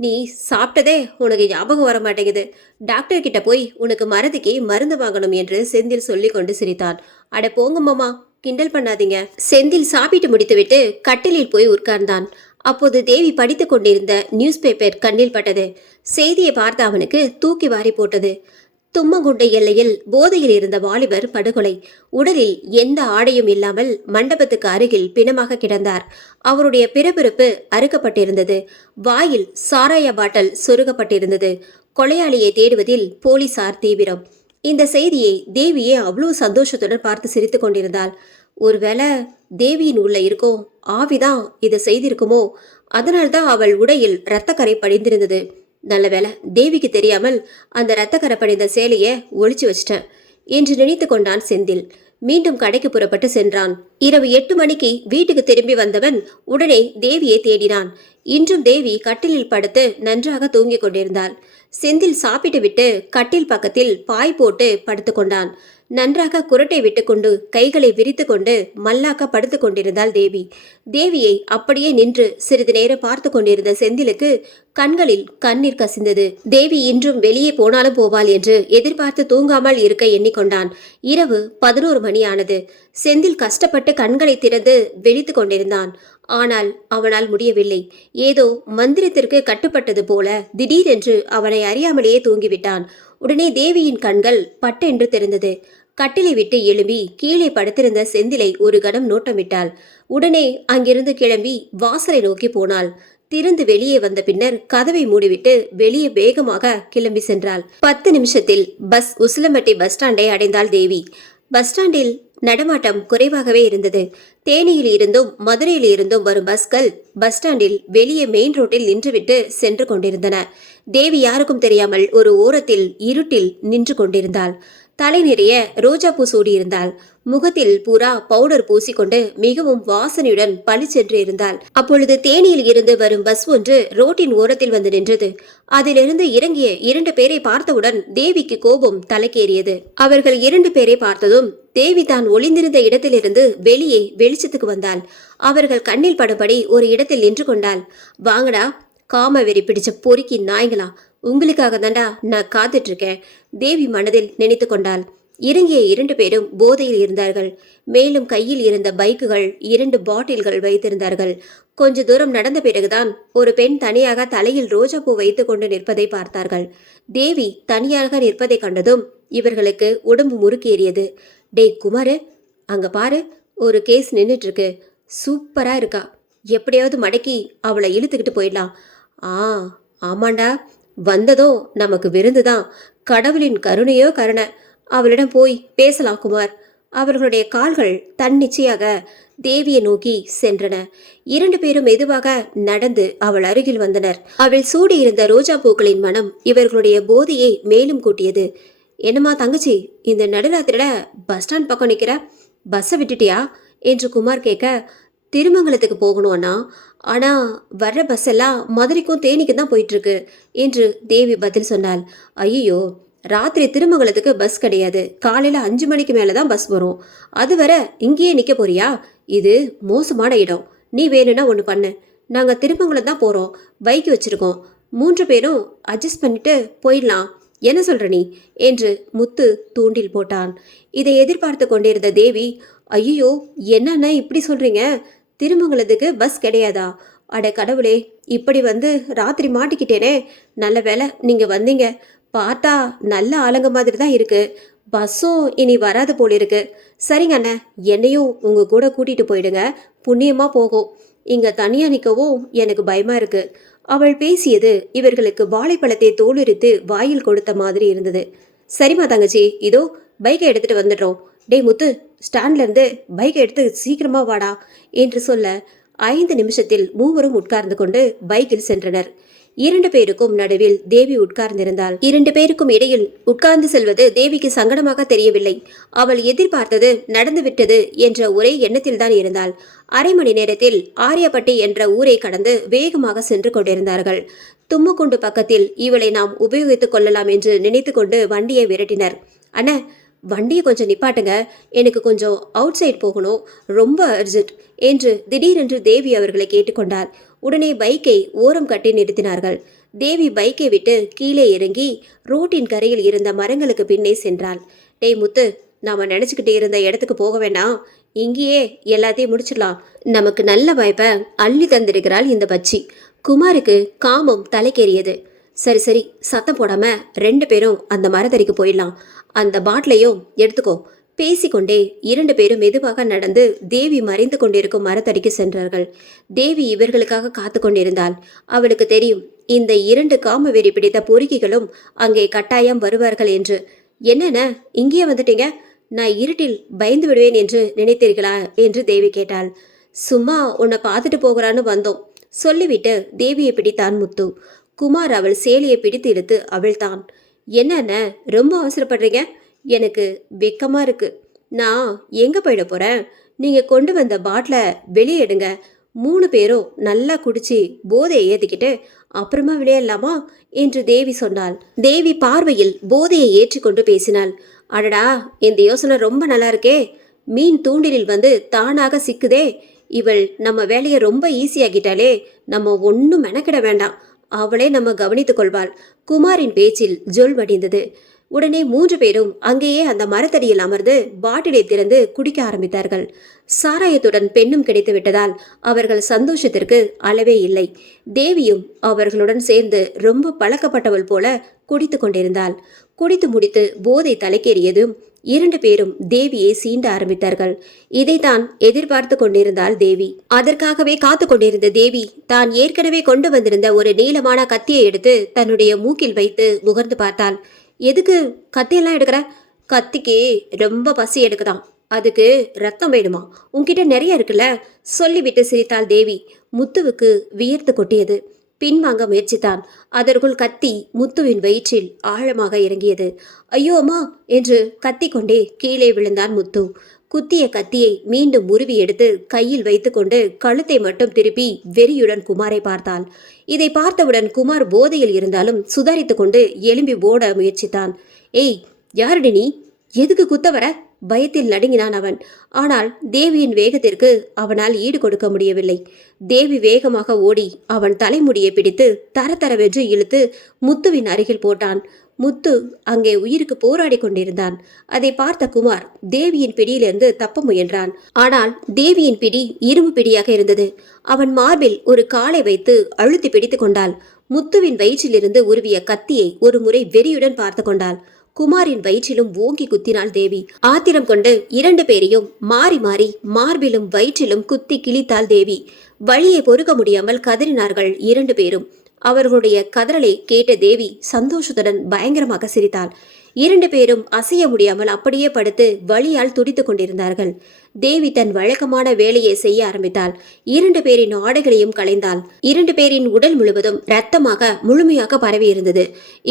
நீ சாப்பிட்டதே உனக்கு ஞாபகம் வர மாட்டேங்குது. டாக்டர் கிட்ட போய் உனக்கு மறதிக்கு மருந்து வாங்கணும் என்று செந்தில் சொல்லி கொண்டு சிரித்தான். அட போங்க மாமா, கிண்டல் பண்ணாதீங்க. செந்தில் சாப்பிட்டு முடித்துவிட்டு கட்டிலில் போய் உட்கார்ந்தான். அப்போது தேவி படித்து கொண்டிருந்த நியூஸ் பேப்பர் கண்ணில் பட்டது. செய்தியை பார்த்த அவனுக்கு தூக்கி வாரி போட்டது. தும்மங்குண்டு எல்லையில் போதையில் இருந்த வாலிபர் படுகொலை. உடலில் எந்த ஆடையும் இல்லாமல் மண்டபத்துக்கு அருகில் பிணமாக கிடந்தார். அவருடைய பிறபிறப்பு அறுக்கப்பட்டிருந்தது. வாயில் சாராய பாட்டல் சொருகப்பட்டிருந்தது. கொலையாளியை தேடுவதில் போலீசார் தீவிரம். இந்த செய்தியை தேவியே அவ்வளவு சந்தோஷத்துடன் பார்த்து சிரித்து கொண்டிருந்தாள். ஒருவேளை தேவியின் உள்ள இருக்கோ ஆவிதான் இதை செய்திருக்குமோ? அதனால்தான் அவள் உடையில் இரத்தக்கரை படிந்திருந்தது. நல்ல வேலை, தேவிக்கு தெரியாமல் அந்த இரத்தக்கரை படிந்த சேலையை ஒளிச்சு வச்சிட்டேன் என்று நினைத்து கொண்டான் செந்தில். மீண்டும் கடைக்கு புறப்பட்டு சென்றான். இரவு 8 மணிக்கு வீட்டுக்கு திரும்பி வந்தவன் உடனே தேவியை தேடினான். இன்றும் தேவி கட்டிலில் படுத்து நன்றாக தூங்கிக் கொண்டிருந்தாள். செந்தில் சாப்பிட்டு விட்டு கட்டில் பக்கத்தில் பாய் போட்டு படுத்து கொண்டான். நன்றாக குரட்டை விட்டுக்கொண்டு கைகளை விரித்து கொண்டு மல்லாக்க படுத்து கொண்டிருந்தாள் தேவி. தேவியை அப்படியே நின்று சிறிது நேரம் பார்த்து கொண்டிருந்த செந்திலுக்கு கண்களில் கண்ணீர் கசிந்தது. தேவி இன்றும் வெளியே போனாலும் போவாள் என்று எதிர்பார்த்து தூங்காமல் இருக்க எண்ணிக்கொண்டான். இரவு 11 மணி ஆனது. செந்தில் கஷ்டப்பட்டு கண்களை திறந்து விழித்து கொண்டிருந்தான். ஆனால் அவனால் முடியவில்லை. ஏதோ மந்திரத்திற்கு கட்டுப்பட்டது போல திடீரென்று அவனை அறியாமலேயே தூங்கிவிட்டான். உடனே தேவியின் கண்கள் பட்டென்று தெரிந்தது. கட்டிலை விட்டு எழும்பி கீழே படுத்திருந்த செந்திலை ஒரு கணம் நோட்டமிட்டாள். உடனே அங்கிருந்து கிளம்பி வாசலை நோக்கி போனாள். திறந்து வெளியே வந்த பின்னர் கதவை மூடிவிட்டு வெளியே வேகமாக கிளம்பி சென்றாள். 10 நிமிஷத்தில் பஸ் உசிலம்பட்டி பஸ் ஸ்டாண்டை அடைந்தாள் தேவி. பஸ் ஸ்டாண்டில் நடமாட்டம் குறைவாகவே இருந்தது. தேனியில் இருந்தும் மதுரையில் இருந்தும் வரும் பஸ்கள் பஸ் ஸ்டாண்டில் வெளியே மெயின் ரோட்டில் நின்றுவிட்டு சென்று கொண்டிருந்தன. தேவி யாருக்கும் தெரியாமல் ஒரு ஓரத்தில் இருட்டில் நின்று கொண்டிருந்தாள். தலை நிறைய ரோஜா பூ சூடியிருந்தாள். முகத்தில் பூரா பவுடர் பூசிக்கொண்டு மிகவும் வாசனையுடன் பளிச்சென்று இருந்தாள். அப்பொழுது தேனியில் இருந்து வரும் பஸ் ஒன்று ரோட்டின் ஓரத்தில் வந்து நின்றது. அதிலிருந்து இறங்கிய 2 பேரை பார்த்தவுடன் தேவிக்கு கோபம் தலைக்கேறியது. அவர்கள் 2 பேரை பார்த்ததும் தேவி தான் ஒளிந்திருந்த இடத்திலிருந்து வெளியே வெளிச்சத்துக்கு வந்தாள். அவர்கள் கண்ணில் படும்படி ஒரு இடத்தில் நின்று கொண்டாள். வாங்கடா, காம வெறி பிடிச்ச பொறுக்கி நாய்களா, உங்களுக்காக தாண்டா நான் காத்துட்டு இருக்கேன் தேவி மனதில் நினைத்து கொண்டாள். இறங்கிய 2 பேரும் போதையில் இருந்தார்கள். மேலும் கையில் இருந்த பைக்குகள் 2 பாட்டில்கள் வைத்திருந்தார்கள். கொஞ்ச தூரம் நடந்த பிறகுதான் ஒரு பெண் தனியாக தலையில் ரோஜா பூ வைத்து கொண்டு நிற்பதை பார்த்தார்கள். தேவி தனியாக நிற்பதை கண்டதும் இவர்களுக்கு உடம்பு முறுக்கேறியது. டேய் குமாரு, அங்க பாரு, ஒரு கேஸ் நின்றுட்டு இருக்கு. சூப்பரா இருக்கா, எப்படியாவது மடக்கி அவளை இழுத்துக்கிட்டு போயிடலாம். ஆமாண்டா, வந்ததோ நமக்கு விருந்துதான். கடவுளின் கருணையோ கருணை. அவளிடம் போய் பேசலாம் குமார். அவர்களுடைய கால்கள் தன்னிச்சையாக தேவியை நோக்கி சென்றன. 2 பேரும் மெதுவாக நடந்து அவள் அருகில் வந்தனர். அவள் சூடியிருந்த ரோஜா பூக்களின் மனம் இவர்களுடைய போதையை மேலும் கூட்டியது. என்னம்மா தங்கச்சி, இந்த நடுராத்திரில பஸ் ஸ்டாண்ட் பக்கம் நிற்கிற, பஸ்ஸை விட்டுட்டியா என்று குமார் கேட்க, திருமங்கலத்துக்கு போகணும் அண்ணா, ஆனால் வர்ற பஸ் எல்லாம் மதுரைக்கும் தேனிக்கும் தான் போயிட்டுருக்கு என்று தேவி பதில் சொன்னாள். ஐயோ, ராத்திரி திருமங்கலத்துக்கு பஸ் கிடையாது. காலையில் 5 மணிக்கு மேலே தான் பஸ் வரும். அது வர இங்கேயே நிற்க போறியா? இது மோசமான இடம். நீ வேணும்னா ஒன்று பண்ணு, நாங்கள் திருமங்கலம் தான் போகிறோம், பைக் வச்சுருக்கோம், 3 பேரும் அட்ஜஸ்ட் பண்ணிட்டு போயிடலாம். என்ன சொல்கிற நீ என்று முத்து தூண்டில் போட்டான். இதை எதிர்பார்த்து கொண்டிருந்த தேவி, ஐயோ என்னன்னா இப்படி சொல்கிறீங்க, திருமங்கலத்துக்கு பஸ் கிடையாதா? அட கடவுளே, இப்படி வந்து ராத்திரி மாட்டிக்கிட்டேனே. நல்ல வேலை நீங்கள் வந்தீங்க. பார்த்தா நல்ல ஆளுங்க மாதிரி தான் இருக்குது. பஸ்ஸும் இனி வராது போல இருக்கு. சரிங்க அண்ணே, என்னையும் உங்கள் கூட கூட்டிகிட்டு போயிடுங்க, புண்ணியமாக போகும். இங்கே தனியாக நிற்கவும் எனக்கு பயமாக இருக்குது. அவள் பேசியது இவர்களுக்கு வாழைப்பழத்தை தோலுரித்து வாயில் கொடுத்த மாதிரி இருந்தது. சரிம்மா தங்கச்சி, இதோ பைக்கை எடுத்துகிட்டு வந்துடுறோம். டேய் முத்து, ஸ்டாண்ட்லேருந்து பைக்கை எடுத்து சீக்கிரமாக வாடா என்று சொல்ல 5 நிமிஷத்தில் மூவரும் உட்கார்ந்து கொண்டு பைக்கில் சென்றனர். 2 பேருக்கும் நடுவில் தேவி உட்கார்ந்திருந்தாள். 2 பேருக்கும் இடையில் உட்கார்ந்து செல்வது தேவிக்கு சங்கடமாக தெரியவில்லை. அவள் எதிர்பார்த்தது நடந்துவிட்டது என்ற ஒரே எண்ணத்தில் தான் இருந்தாள். அரை மணி நேரத்தில் ஆரியப்பட்டி என்ற ஊரை கடந்து வேகமாக சென்று கொண்டிருந்தார்கள். தும்மக்குண்டு பக்கத்தில் இவளை நாம் உபயோகித்துக் கொள்ளலாம் என்று நினைத்து கொண்டு வண்டியை விரட்டினர். அண்ணா, வண்டியை கொஞ்சம் நிப்பாட்டுங்க, எனக்கு கொஞ்சம் அவுட் சைட் போகணும், ரொம்ப அர்ஜென்ட் என்று திடீரென்று தேவி அவர்களை கேட்டுக்கொண்டார். உடனே பைக்கை ஓரம் கட்டி நிறுத்தினார்கள். தேவி பைக்கை விட்டு கீழே இறங்கி ரோட்டின் கரையில் இருந்த மரங்களுக்கு பின்னே சென்றாள். டேய் முத்து, நாம் நினச்சிக்கிட்டு இருந்த இடத்துக்கு போக வேண்டாம், இங்கேயே எல்லாத்தையும் முடிச்சிடலாம். நமக்கு நல்ல வாய்ப்பை அள்ளி தந்திருக்கிறாள் இந்த பச்சி. குமாருக்கு காமம் தலைக்கேறியது. சரி சரி, சத்தம் போடாம 2 பேரும் அந்த மரத்தடிக்கு போயிடலாம். அந்த பாட்டிலையும் எடுத்துக்கோ. பேசிக்கொண்டே 2 பேரும் மெதுவாக நடந்து தேவி மறைந்து கொண்டிருக்கும் மரத்தடிக்கு சென்றார்கள். தேவி இவர்களுக்காக காத்து கொண்டிருந்தாள். அவளுக்கு தெரியும், இந்த 2 காமவெறி பிடித்த பொறுக்கிகளும் அங்கே கட்டாயம் வருவார்கள் என்று. என்னென்ன, இங்கேயே வந்துட்டீங்க? நான் இருட்டில் பயந்து விடுவேன் என்று நினைத்தீர்களா என்று தேவி கேட்டாள். சும்மா உன்னை பார்த்துட்டு போகிறான்னு வந்தோம் சொல்லிவிட்டு தேவியை பிடித்தான் முத்து. குமார் அவள் சேலையை பிடித்து இழுத்து அவிழ்த்தான். என்னென்ன ரொம்ப அவசரப்படுறீங்க? எனக்கு வெக்கமா இருக்கு. நான் எங்க போயிட போறேன்? நீங்க கொண்டு வந்த பாட்டிலை வெளியே எடுங்க. 3 பேரும் நல்லா குடிச்சு போதையை ஏத்திக்கிட்டு அப்புறமா விளையாடலாமா என்று தேவி சொன்னாள். தேவி பார்வையில் போதையை ஏற்றிக்கொண்டு பேசினாள். அடடா, இந்த யோசனை ரொம்ப நல்லா இருக்கே. மீன் தூண்டிலில் வந்து தானாக சிக்குதே. இவள் நம்ம வேலையை ரொம்ப ஈஸியாகிட்டாலே. நம்ம ஒன்றும் மெனக்கிட வேண்டாம், அவளே நம்ம கவனித்துக் கொள்வாள். குமாரின் பேச்சில் ஜொல் வடிந்தது. உடனே 3 பேரும் அங்கேயே அந்த மரத்தடியில் அமர்ந்து பாட்டிலை திறந்து குடிக்க ஆரம்பித்தார்கள். சாராயத்துடன் பெண்ணும் கிடைத்து விட்டதால் அவர்கள் சந்தோஷத்திற்கு அளவே இல்லை. தேவியும் அவர்களுடன் சேர்ந்து ரொம்ப பழக்கப்பட்டவள் போல குடித்து கொண்டிருந்தாள். குடித்து முடித்து போதை தலைக்கேறியதும் 2 பேரும் தேவியை சீண்ட ஆரம்பித்தார்கள். இதைத்தான் எதிர்பார்த்து கொண்டிருந்தாள் தேவி. அதற்காகவே காத்து கொண்டிருந்த தேவி தான் ஏற்கனவே கொண்டு வந்திருந்த ஒரு நீளமான கத்தியை எடுத்து தன்னுடைய மூக்கில் வைத்து முகர்ந்து பார்த்தாள். எதுக்கு கத்தியெல்லாம் எடுக்கிற? கத்திக்கு ரொம்ப பசி எடுக்குதான், அதுக்கு ரத்தம் வேணுமா? உன்கிட்ட நிறைய இருக்குல்ல சொல்லிவிட்டு சிரித்தாள் தேவி. முத்துவுக்கு வியர்த்து கொட்டியது. பின்வாங்க முயற்சித்தான். அதற்குள் கத்தி முத்துவின் வயிற்றில் ஆழமாக இறங்கியது. ஐயோ அம்மா என்று கத்திக்கொண்டே கீழே விழுந்தான் முத்து. குத்திய கத்தியை மீண்டும் உருவி எடுத்து கையில் வைத்துக்கொண்டு கழுத்தை மட்டும் திருப்பி வெறியுடன் குமாரை பார்த்தாள். இதை பார்த்தவுடன் குமார் போதையில் இருந்தாலும் சுதாரித்து கொண்டு எழும்பி ஓட முயற்சித்தான். ஏய், யாருடி நீ? எதுக்கு குத்த வர? பயத்தில் நடுங்கினான் அவன். ஆனால் தேவியின் வேகத்திற்கு அவனால் ஈடு கொடுக்க முடியவில்லை. தேவி வேகமாக ஓடி அவன் தலைமுடியை பிடித்து தரதரவென்று இழுத்து முத்துவின் அருகில் போட்டான். முத்து அங்கே உயிருக்கு போராடி கொண்டிருந்தான். அதை பார்த்த குமார் தேவியின் பிடியிலிருந்து தப்ப முயன்றான். ஆனால் தேவியின் பிடி இரும்பு பிடியாக இருந்தது. அவன் மார்பில் ஒரு காலை வைத்து அழுத்தி பிடித்து கொண்டாள். முத்துவின் வயிற்றிலிருந்து உருவிய கத்தியை ஒரு முறை வெறியுடன் பார்த்து கொண்டாள். குமாரின் வயிற்றிலும் ஓங்கி குத்தினாள் தேவி. ஆத்திரம் கொண்டு 2 பேரையும் மாறி மாறி மார்பிலும் வயிற்றிலும் குத்தி கிழித்தாள் தேவி. வழியை பொறுக்க முடியாமல் கதறினார்கள் 2 பேரும். அவர்களுடைய கதறலை கேட்ட தேவி சந்தோஷத்துடன் பயங்கரமாக சிரித்தாள். 2 பேரும் அசைய முடியாமல் அப்படியே படுத்து வலியால் துடித்து கொண்டிருந்தார்கள். தேவி தன் வழக்கமான வேலையை செய்ய ஆரம்பித்தாள். 2 பேரின் ஆடைகளையும் களைந்தாள். 2 பேரின் உடல் முழுவதும் இரத்தமாக முழுமையாக பரவி இருந்தது.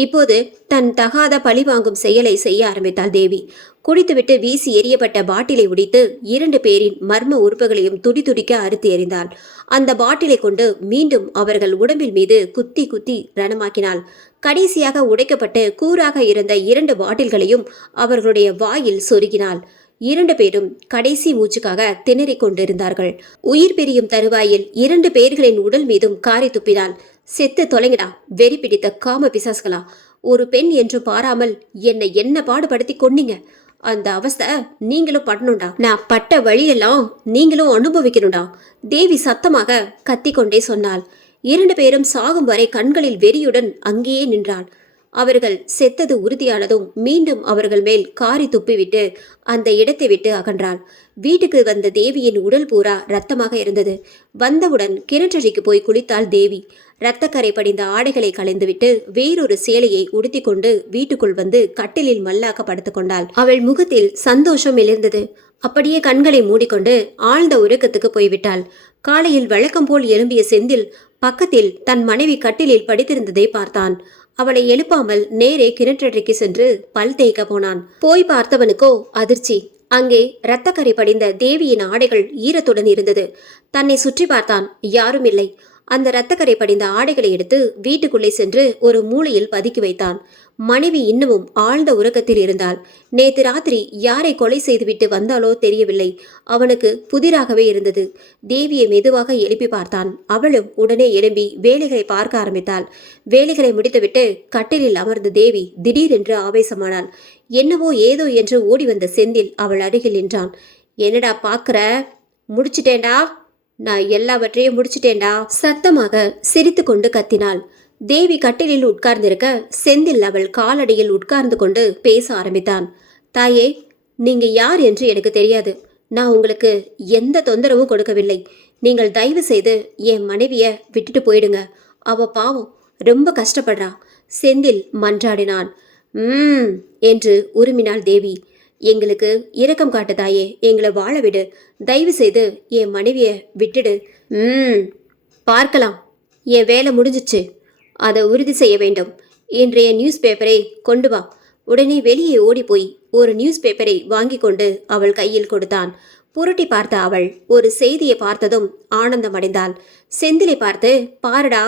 இப்போது தன் தகாத பழிவாங்கும் செயலை செய்ய ஆரம்பித்தாள் தேவி. குடித்துவிட்டு வீசி எறியப்பட்ட பாட்டிலை உடைத்து 2 பேரின் மர்ம உறுப்புகளையும் துடிதுடிக்க அறுத்து எறிந்தாள். அந்த பாட்டிலை கொண்டு மீண்டும் அவர்கள் உடம்பில் மீது குத்தி குத்தி ரணமாக்கினாள். கடைசியாக உடைக்கப்பட்டு கூறாக இருந்த 2 பாட்டில்களையும் அவர்களுடைய வாயில் சொருகினாள். 2 பேரும் கடைசி மூச்சுக்காக திணறிக் கொண்டிருந்தார்கள். உயிர் பிரியும் தருவாயில் 2 பேர்களின் உடல் மீதும் காரி துப்பினாள். செத்து தொலைங்கடா, வெறி பிடித்த காம பிசாசுகளா! ஒரு பெண் என்று பாராமல் என்னை என்ன பாடுபடுத்தி கொன்னீங்க. அந்த அவஸ்தை நீங்களும் படணும்டா. நான் பட்ட வழியெல்லாம் நீங்களும் அனுபவிக்கணும்டா. தேவி சத்தமாக கத்திக்கொண்டே சொன்னாள். 2 பேரும் சாகும் வரை கண்களில் வெறியுடன் அங்கேயே நின்றாள். அவர்கள் செத்தது உறுதியானதும் மீண்டும் அவர்கள் மேல் காரி துப்பிவிட்டு அந்த இடத்தை விட்டு அகன்றாள். வீட்டுக்கு வந்த தேவியின் உடல் பூரா இரத்தமாக இருந்தது. வந்தவுடன் கிணற்றடிக்கு போய் குளித்தாள் தேவி. இரத்தக்கரை படிந்த ஆடைகளை களைந்துவிட்டு வேறொரு சேலையை உடுத்தி கொண்டு வீட்டுக்குள் வந்து கட்டிலில் மல்லாக்க படுத்துக்கொண்டாள். அவள் முகத்தில் சந்தோஷம் எழுந்தது. அப்படியே கண்களை மூடிக்கொண்டு ஆழ்ந்த உறக்கத்துக்கு போய்விட்டாள். காலையில் வழக்கம் போல் எழும்பிய செந்தில் பக்கத்தில் தன் மனைவி கட்டிலில் படித்திருந்ததை பார்த்தான். அவளை எழுப்பாமல் நேரே கிணற்றடிக்கு சென்று பல் தேய்க்க போனான். போய் பார்த்தவனுக்கோ அதிர்ச்சி. அங்கே இரத்தக்கரை படிந்த தேவியின் ஆடைகள் ஈரத்துடன் இருந்தது. தன்னை சுற்றி பார்த்தான். யாரும் இல்லை. அந்த இரத்தக்கரை படிந்த ஆடைகளை எடுத்து வீட்டுக்குள்ளே சென்று ஒரு மூலையில் பதுக்கி வைத்தான். மனைவி இன்னமும் ஆழ்ந்த உறக்கத்தில் இருந்தாள். நேற்று ராத்திரி யாரை கொலை செய்துவிட்டு வந்தாலோ தெரியவில்லை. அவனுக்கு புதிராகவே இருந்தது. தேவியை மெதுவாக எழுப்பி பார்த்தான். அவளும் உடனே எழும்பி வேலைகளை பார்க்க ஆரம்பித்தாள். வேலைகளை முடித்துவிட்டு கட்டிலில் அமர்ந்த தேவி திடீரென்று ஆவேசமானாள். என்னவோ ஏதோ என்று ஓடி வந்த செந்தில் அவள் அருகில் நின்றான். என்னடா பாக்குற? முடிச்சிட்டேண்டா, நான் எல்லாவற்றையும் முடிச்சிட்டேண்டா, சத்தமாக சிரித்து கொண்டு கத்தினாள். தேவி கட்டிலில் உட்கார்ந்திருக்க செந்தில் அவள் காலடியில் உட்கார்ந்து கொண்டு பேச ஆரம்பித்தான். தாயே, நீங்க யார் என்று எனக்கு தெரியாது. நான் உங்களுக்கு எந்த தொந்தரவும் கொடுக்கவில்லை. நீங்கள் தயவு செய்து என் மனைவிய விட்டுட்டு போயிடுங்க. அவ பாவம், ரொம்ப கஷ்டப்படுறா. செந்தில் மன்றாடினான். என்று உருமினாள் தேவி. எங்களுக்கு இரக்கம் காட்டு தாயே, எங்களை வாழ விடு. தயவு செய்து என் மனைவிய விட்டுடு. பார்க்கலாம். என் வேலை முடிஞ்சிச்சு. அதை உறுதி செய்ய வேண்டும். இன்றைய நியூஸ் பேப்பரை கொண்டு வா. உடனே வெளியே ஓடிப்போய் ஒரு நியூஸ் பேப்பரை வாங்கி கொண்டு அவள் கையில் கொடுத்தான். புரட்டி பார்த்த அவள் ஒரு செய்தியை பார்த்ததும் ஆனந்தமடைந்தாள். செந்திலை பார்த்து, பாருடா,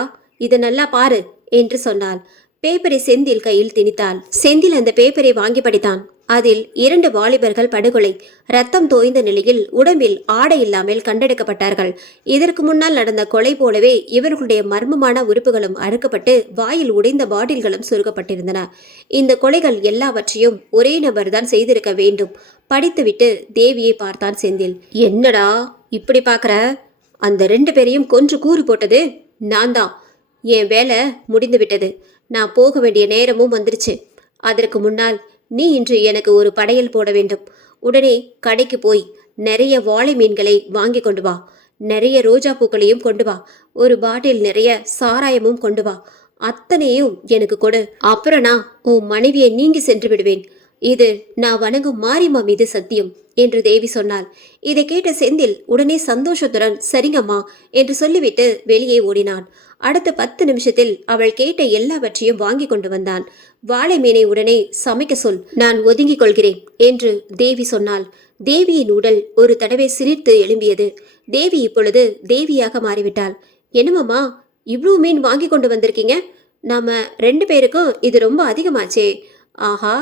இதை நல்லா பாரு என்று சொன்னாள். பேப்பரை செந்தில் கையில் திணித்தாள். செந்தில் அந்த பேப்பரை வாங்கி படித்தான். அதில் 2 வாலிபர்கள் படுகொலை, ரத்தம் தோய்ந்த நிலையில் உடம்பில் ஆடை இல்லாமல் கண்டெடுக்கப்பட்டார்கள். இதற்கு முன்னால் நடந்த கொலை போலவே இவர்களுடைய மர்மமான உறுப்புகளும் அறுக்கப்பட்டு வாயில் உடைந்த பாட்டில்களும் சுருக்கப்பட்டிருந்தன. இந்த கொலைகள் எல்லாவற்றையும் ஒரே நபர்தான் செய்திருக்க வேண்டும். படித்துவிட்டு தேவியை பார்த்தான் செந்தில். என்னடா இப்படி பார்க்கற? அந்த 2 பேரையும் கொன்று கூறு போட்டது நான் தான். என் வேலை முடிந்து விட்டது. நான் போக வேண்டிய நேரமும் வந்துருச்சு. அதற்கு முன்னால் நீ இன்று எனக்கு ஒரு படையல் போட வேண்டும். உடனே கடைக்கு போய் நிறைய வாழை மீன்களை வாங்கி கொண்டு வா. நிறைய ரோஜா பூக்களையும் கொண்டு வா. ஒரு பாட்டில் நிறைய சாராயமும் கொண்டு வா. அத்தனையும் எனக்கு கொடு. அப்புறம் நான் உன் மனைவியை நீங்கி சென்று விடுவேன். இது நான் வணங்கும் மாரியம்மா மீது சத்தியம் என்று தேவி சொன்னாள். இதை கேட்ட செந்தில் உடனே சந்தோஷத்துடன் சரிங்கம்மா என்று சொல்லிவிட்டு வெளியே ஓடினான். அடுத்த 10 நிமிஷத்தில் அவள் கேட்ட எல்லாவற்றையும் வாங்கி கொண்டு வந்தான். வாழை மீனை உடனே சமைக்க சொல், நான் ஒதுங்கிக் கொள்கிறேன் என்று தேவி சொன்னாள். தேவியின் உடல் ஒரு தடவை சிரித்து எழும்பியது. தேவி இப்பொழுது தேவியாக மாறிவிட்டாள். என்னமாம்மா, இவ்வளோ மீன் வாங்கி கொண்டு வந்திருக்கீங்க? நாம 2 பேருக்கும் இது ரொம்ப அதிகமாச்சே. ஆஹா,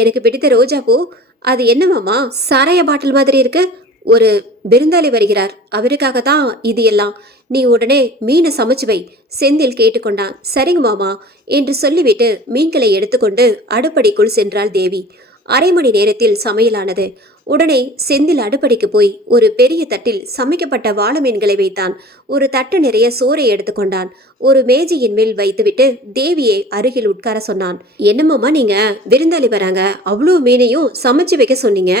எனக்கு பிடித்த ரோஜா பூ. அது என்னமாம்மா சாராய பாட்டில் மாதிரி இருக்கு? ஒரு விருந்தாளி வருகிறார், அவருக்காக தான் இது எல்லாம். நீ உடனே மீனை சமைச்சு வை. செந்தில் கேட்டுக்கொண்டான். சரிங்க மாமா என்று சொல்லிவிட்டு மீன்களை எடுத்துக்கொண்டு அடுப்படிக்குள் சென்றாள் தேவி. அரை மணி நேரத்தில் சமையலானது. உடனே செந்தில் அடுப்படிக்கு போய் ஒரு பெரிய தட்டில் சமைக்கப்பட்ட வாழை மீன்களை வைத்தான். ஒரு தட்டு நிறைய சோறை எடுத்துக்கொண்டான். ஒரு மேஜையின் மேல் வைத்துவிட்டு தேவியை அருகில் உட்கார சொன்னான். என்னம்மாமா, நீங்க விருந்தாளி வராங்க, அவ்வளோ மீனையும் சமைச்சு வைக்க சொன்னீங்க.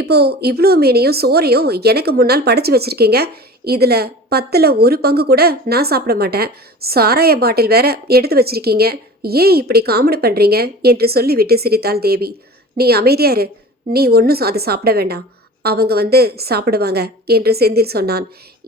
இப்போ இவ்வளோ மீனையும் சோறையும் எனக்கு முன்னால் படைச்சு வச்சிருக்கீங்க. இதுல 10ல் 1 பங்கு கூட நான் சாப்பிட மாட்டேன். சாராய பாட்டில் வேற எடுத்து வச்சிருக்கீங்க. ஏன் இப்படி காமெடி பண்றீங்க என்று சொல்லிவிட்டு சிரித்தாள் தேவி. நீ அமைதியாரு. நீ ஒன்றும் அதை சாப்பிட வேண்டாம். அவங்க வந்து சாப்பிடுவாங்க என்று செந்தில் சொன்னான்.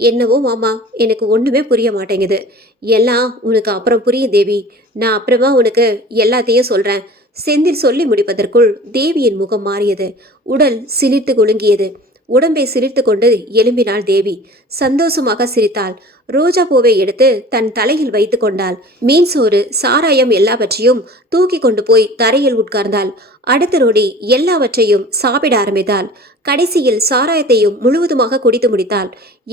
என்னவோ மாமா, எனக்கு ஒன்றுமே புரிய மாட்டேங்குது. எல்லாம் உனக்கு அப்புறம் புரியும் தேவி. நான் அப்புறமா உனக்கு எல்லாத்தையும் சொல்கிறேன். செந்தில் சொல்லி முடிப்பதற்குள் தேவியின் முகம் மாறியது. உடல் சிலிர்த்து குலுங்கியது. உடம்பை சிரித்து கொண்டு எழும்பினாள் தேவி. சந்தோஷமாக சிரித்தாள். ரோஜா பூவை எடுத்து தன் தலையில் வைத்து கொண்டாள். மீன் சோறு, சாராயம் எல்லாவற்றையும் தூக்கி கொண்டு போய் தரையில் உட்கார்ந்தாள். அடுத்த நொடி எல்லாவற்றையும் சாப்பிட ஆரம்பித்தாள். கடைசியில் சாராயத்தையும் முழுவதுமாக குடித்து முடித்தாள்.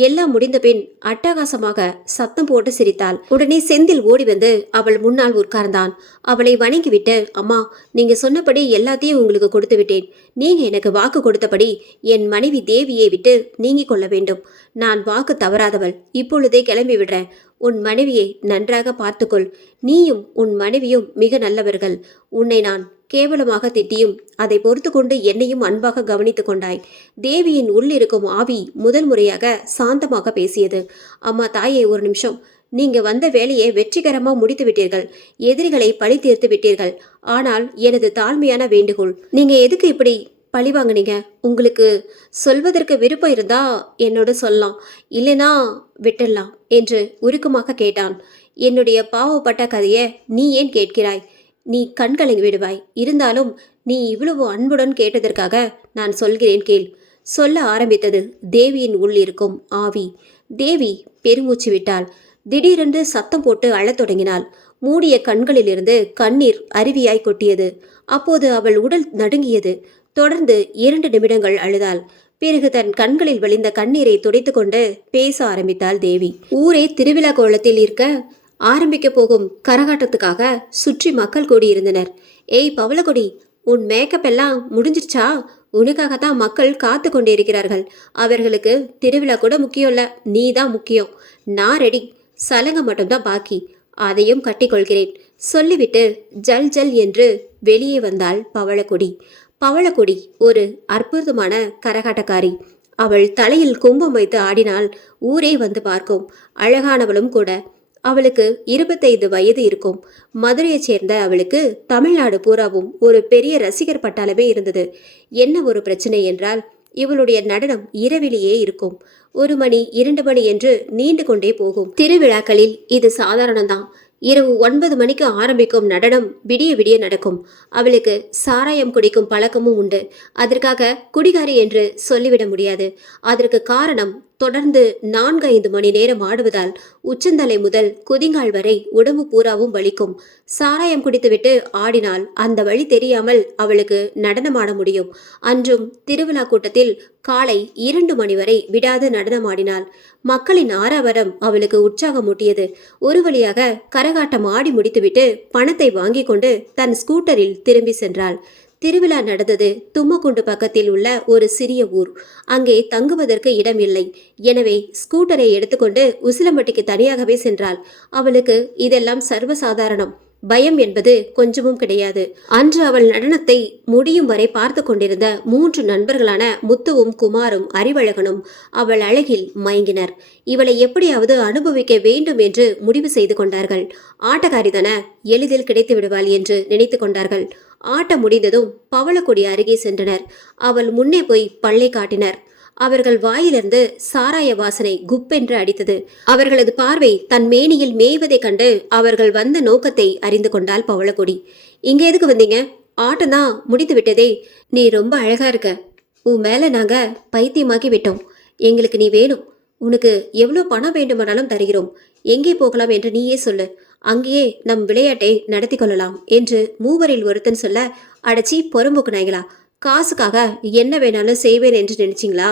எல்லாம் முடிந்த பின் அட்டகாசமாக சத்தம் போட்டு சிரித்தாள். உடனே செந்தில் ஓடி வந்து அவள் முன்னால் உட்கார்ந்தான். அவளை வணங்கிவிட்டு, அம்மா, நீங்க சொன்னபடி எல்லாத்தையும் உங்களுக்கு கொடுத்து விட்டேன். நீங்க எனக்கு வாக்கு கொடுத்தபடி என் மனைவி தேவியை விட்டு நீங்கிக் கொள்ள வேண்டும். நான் வாக்கு தவறாதவள். இப்பொழுதே கிளம்பி விடுறேன். உன் மனைவியை நன்றாக பார்த்துக்கொள். நீயும் உன் மனைவியும் மிக நல்லவர்கள். உன்னை நான் கேவலமாக திட்டியும் அதை பொறுத்து கொண்டு என்னையும் அன்பாக கவனித்து கொண்டாய். தேவியின் உள்ளிருக்கும் ஆவி முதல் முறையாக சாந்தமாக பேசியது. அம்மா தாயே, ஒரு நிமிஷம். நீங்க வந்த வேலையை வெற்றிகரமாக முடித்து விட்டீர்கள். எதிரிகளை பழி தீர்த்து விட்டீர்கள். ஆனால் எனது தாழ்மையான வேண்டுகோள், நீங்க எதுக்கு இப்படி பழி வாங்கினீங்க? உங்களுக்கு சொல்வதற்கு விருப்பம் இருந்தா என்னோட சொல்லலாம், இல்லைனா விட்டுடலாம் என்று உருக்கமாக கேட்டான். என்னுடைய பாவப்பட்ட கதையை நீ ஏன் கேட்கிறாய்? நீ கண்கலங்கி விடுவாய். இருந்தாலும் நீ இவ்வளவு அன்புடன் கேட்டதற்காக நான் சொல்கிறேன் கேள். சொல்ல ஆரம்பித்தது தேவியின் உள் இருக்கும் ஆவி. தேவி பெருமூச்சு விட்டாள். திடீரென்று சத்தம் போட்டு அழத் தொடங்கினாள். மூடிய கண்களிலிருந்து கண்ணீர் அருவியாய் கொட்டியது. அப்போது அவள் உடல் நடுங்கியது. தொடர்ந்து 2 நிமிடங்கள் அழுதாள். பிறகு தன் கண்களில் வழிந்த கண்ணீரை துடைத்து கொண்டு பேச ஆரம்பித்தாள் தேவி. ஊரே திருவிழா கோலத்தில் இருக்க ஆரம்பிக்க போகும் கரகாட்டத்துக்காக சுற்றி மக்கள் கூடியிருந்தனர். ஏய் பவளக்கொடி, உன் மேக்கப் எல்லாம் முடிஞ்சிருச்சா? உனக்காகத்தான் மக்கள் காத்து கொண்டிருக்கிறார்கள். அவர்களுக்கு திருவிழா கூட முக்கியம் இல்ல, நீ தான் முக்கியம். நான் ரெடி. சலங்க மட்டும்தான் பாக்கி. அதையும் கட்டிக்கொள்கிறேன் சொல்லிவிட்டு ஜல் ஜல் என்று வெளியே வந்தாள் பவளக்கொடி. பவளக்கொடி ஒரு அற்புதமான கரகாட்டக்காரி. அவள் தலையில் கும்பம் வைத்து ஆடினால் ஊரே வந்து பார்க்கும். அழகானவளும் கூட. அவளுக்கு 25 வயது இருக்கும். மதுரையைச் சேர்ந்த அவளுக்கு தமிழ்நாடு பூராவும் ஒரு பெரிய ரசிகர் பட்டாளமே இருந்தது. என்ன ஒரு பிரச்சனை என்றால், இவளுடைய நடனம் இரவிலேயே இருக்கும். 1 மணி 2 மணி என்று நீண்டு கொண்டே போகும். திருவிழாக்களில் இது சாதாரணம்தான். இரவு 9 மணிக்கு ஆரம்பிக்கும் நடனம் விடிய விடிய நடக்கும். அவளுக்கு சாராயம் குடிக்கும் பழக்கமும் உண்டு. அதற்காக குடிகாரி என்று சொல்லிவிட முடியாது. அதற்கு காரணம், தொடர்ந்து 4-5 மணி நேரம் ஆடுவதால் உச்சந்தலை முதல் குதிங்கால் வரை உடம்பு பூராவும் வலிக்கும். சாராயம் குடித்துவிட்டு ஆடினால் அந்த வழி தெரியாமல் அவளுக்கு நடனமாட முடியும். அன்றும் திருவிழா கூட்டத்தில் காலை 2 மணி வரை விடாது நடனமாடினாள். மக்களின் ஆரவாரம் அவளுக்கு உற்சாகமூட்டியது. ஒரு வழியாக கரகாட்டம் ஆடி முடித்துவிட்டு பணத்தை வாங்கி கொண்டு தன் ஸ்கூட்டரில் திரும்பி சென்றாள். திருவிழா நடந்தது தும்மக்குண்டு பக்கத்தில் உள்ள ஒரு சிறிய ஊர். அங்கே தங்குவதற்கு இடம் இல்லை. எனவே ஸ்கூட்டரை எடுத்துக்கொண்டு உசிலம்பட்டிக்கு தனியாகவே சென்றாள். அவளுக்கு இதெல்லாம் சர்வசாதாரணம். பயம் என்பது கொஞ்சமும் கிடையாது. அன்று அவள் நடனத்தை முடியும் வரை பார்த்து கொண்டிருந்த 3 நண்பர்களான முத்துவும் குமாரும் அறிவழகனும் அவள் அழகில் மயங்கினர். இவளை எப்படியாவது அனுபவிக்க வேண்டும் என்று முடிவு செய்து கொண்டார்கள். ஆட்டக்காரிதான, எளிதில் கிடைத்து விடுவாள் என்று நினைத்து கொண்டார்கள். ஆட்டம் முடிந்ததும் பவளக்கொடி அருகே சென்றனர். அவள் முன்னே போய் பல்லை காட்டினர். அவர்கள் வாயிலிருந்து சாராய வாசனை குப்பென்று அடித்தது. அவர்களது பார்வை தன் மேனியில் மேய்வதைக் கண்டு அவர்கள் வந்த நோக்கத்தை அறிந்து கொண்டாள் பவளக்கொடி. இங்க எதுக்கு வந்தீங்க? ஆட்டம்தான் முடித்து விட்டதே. நீ ரொம்ப அழகா இருக்க. உன் மேல நாங்க பைத்தியமாக்கி விட்டோம். எங்களுக்கு நீ வேணும். உனக்கு எவ்வளோ பணம் வேண்டுமானாலும் தருகிறோம். எங்கே போகலாம் என்று நீயே சொல்லு. அங்கேயே நம் விளையாட்டை நடத்தி கொள்ளலாம் என்று மூவரில் ஒருத்தன் சொல்ல, அடச்சி பொறம்போக்கு நாய்களா, காசுக்காக என்ன வேணாலும் செய்வேன் என்று நினைச்சிங்களா?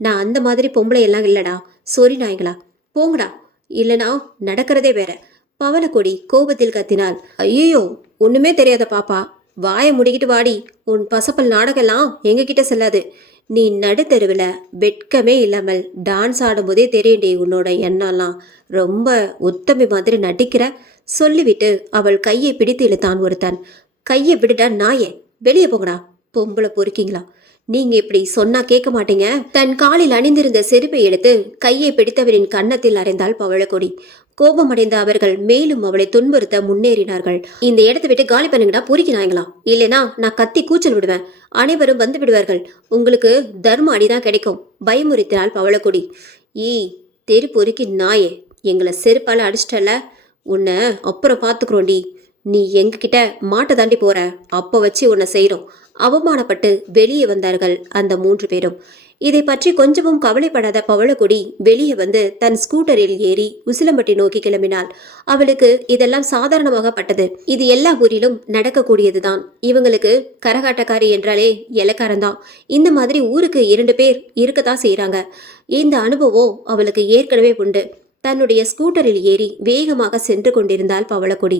நான் அந்த மாதிரி பொம்பளை எல்லாம் இல்லடா. சொறி நாய்களா, போங்கடா, இல்லைனா நடக்கிறதே வேற. பவளக்கொடி கோபத்தில் கத்தினாள். ஐயோ, ஒண்ணுமே தெரியாத பாப்பா, வாயை முடிக்கிட்டு வாடி. உன் பசப்பல் நாடகெல்லாம் எங்ககிட்ட செல்லாது. நீ நடுத்தெருவில் வெட்கமே இல்லாமல் டான்ஸ் ஆடும்போதே தெரியண்டே உன்னோட எண்ணம்லாம். ரொம்ப உத்தமி மாதிரி நடிக்கிற. சொல்லிவிட்டு அவள் கையை பிடித்து இழுத்தான் ஒருத்தன். கையை விடுடா நாயே, வெளியே போங்கடா. பொம்பளை பொறுக்கீங்களா? நீங்க இப்படி சொன்னா கேட்க மாட்டீங்க. தன் காலில் அணிந்திருந்த செருப்பை எடுத்து கையை பிடித்தவரின் கன்னத்தில் அறைந்தாள் பவளக்கொடி. கோபமடைந்த அவர்கள் மேலும் அவளை துன்புறுத்த முன்னேறினார்கள். இந்த இடத்தை விட்டு காலி பண்ணுங்கடா பொறுக்கினாங்களா, இல்லைனா நான் கத்தி கூச்சல் விடுவேன். அனைவரும் வந்து விடுவார்கள். உங்களுக்கு தர்ம அடிதான் கிடைக்கும். பயமுறுத்தினாள் பவளக்கொடி. தெரு பொறுக்கி நாயே, எங்களை செருப்பால அடிச்சிட்டல. உன்னை அப்புறம் பார்த்துக்கிறோண்டி. நீ எங்ககிட்ட மாட்டை தாண்டி போற, அப்போ வச்சு உன்னை செய்கிறோம். அவமானப்பட்டு வெளியே வந்தார்கள் அந்த 3 பேரும். இதை பற்றி கொஞ்சமும் கவலைப்படாத பவளக்கொடி வெளியே வந்து தன் ஸ்கூட்டரில் ஏறி உசிலம்பட்டி நோக்கி கிளம்பினாள். அவளுக்கு இதெல்லாம் சாதாரணமாகப்பட்டது. இது எல்லா ஊரிலும் நடக்கக்கூடியதுதான். இவங்களுக்கு கரகாட்டக்காரி என்றாலே இலக்காரம்தான். இந்த மாதிரி ஊருக்கு 2 பேர் இருக்கத்தான் செய்கிறாங்க. இந்த அனுபவம் அவளுக்கு ஏற்கனவே உண்டு. தன்னுடைய ஸ்கூட்டரில் ஏறி வேகமாக சென்று கொண்டிருந்தாள் பவளக்கொடி.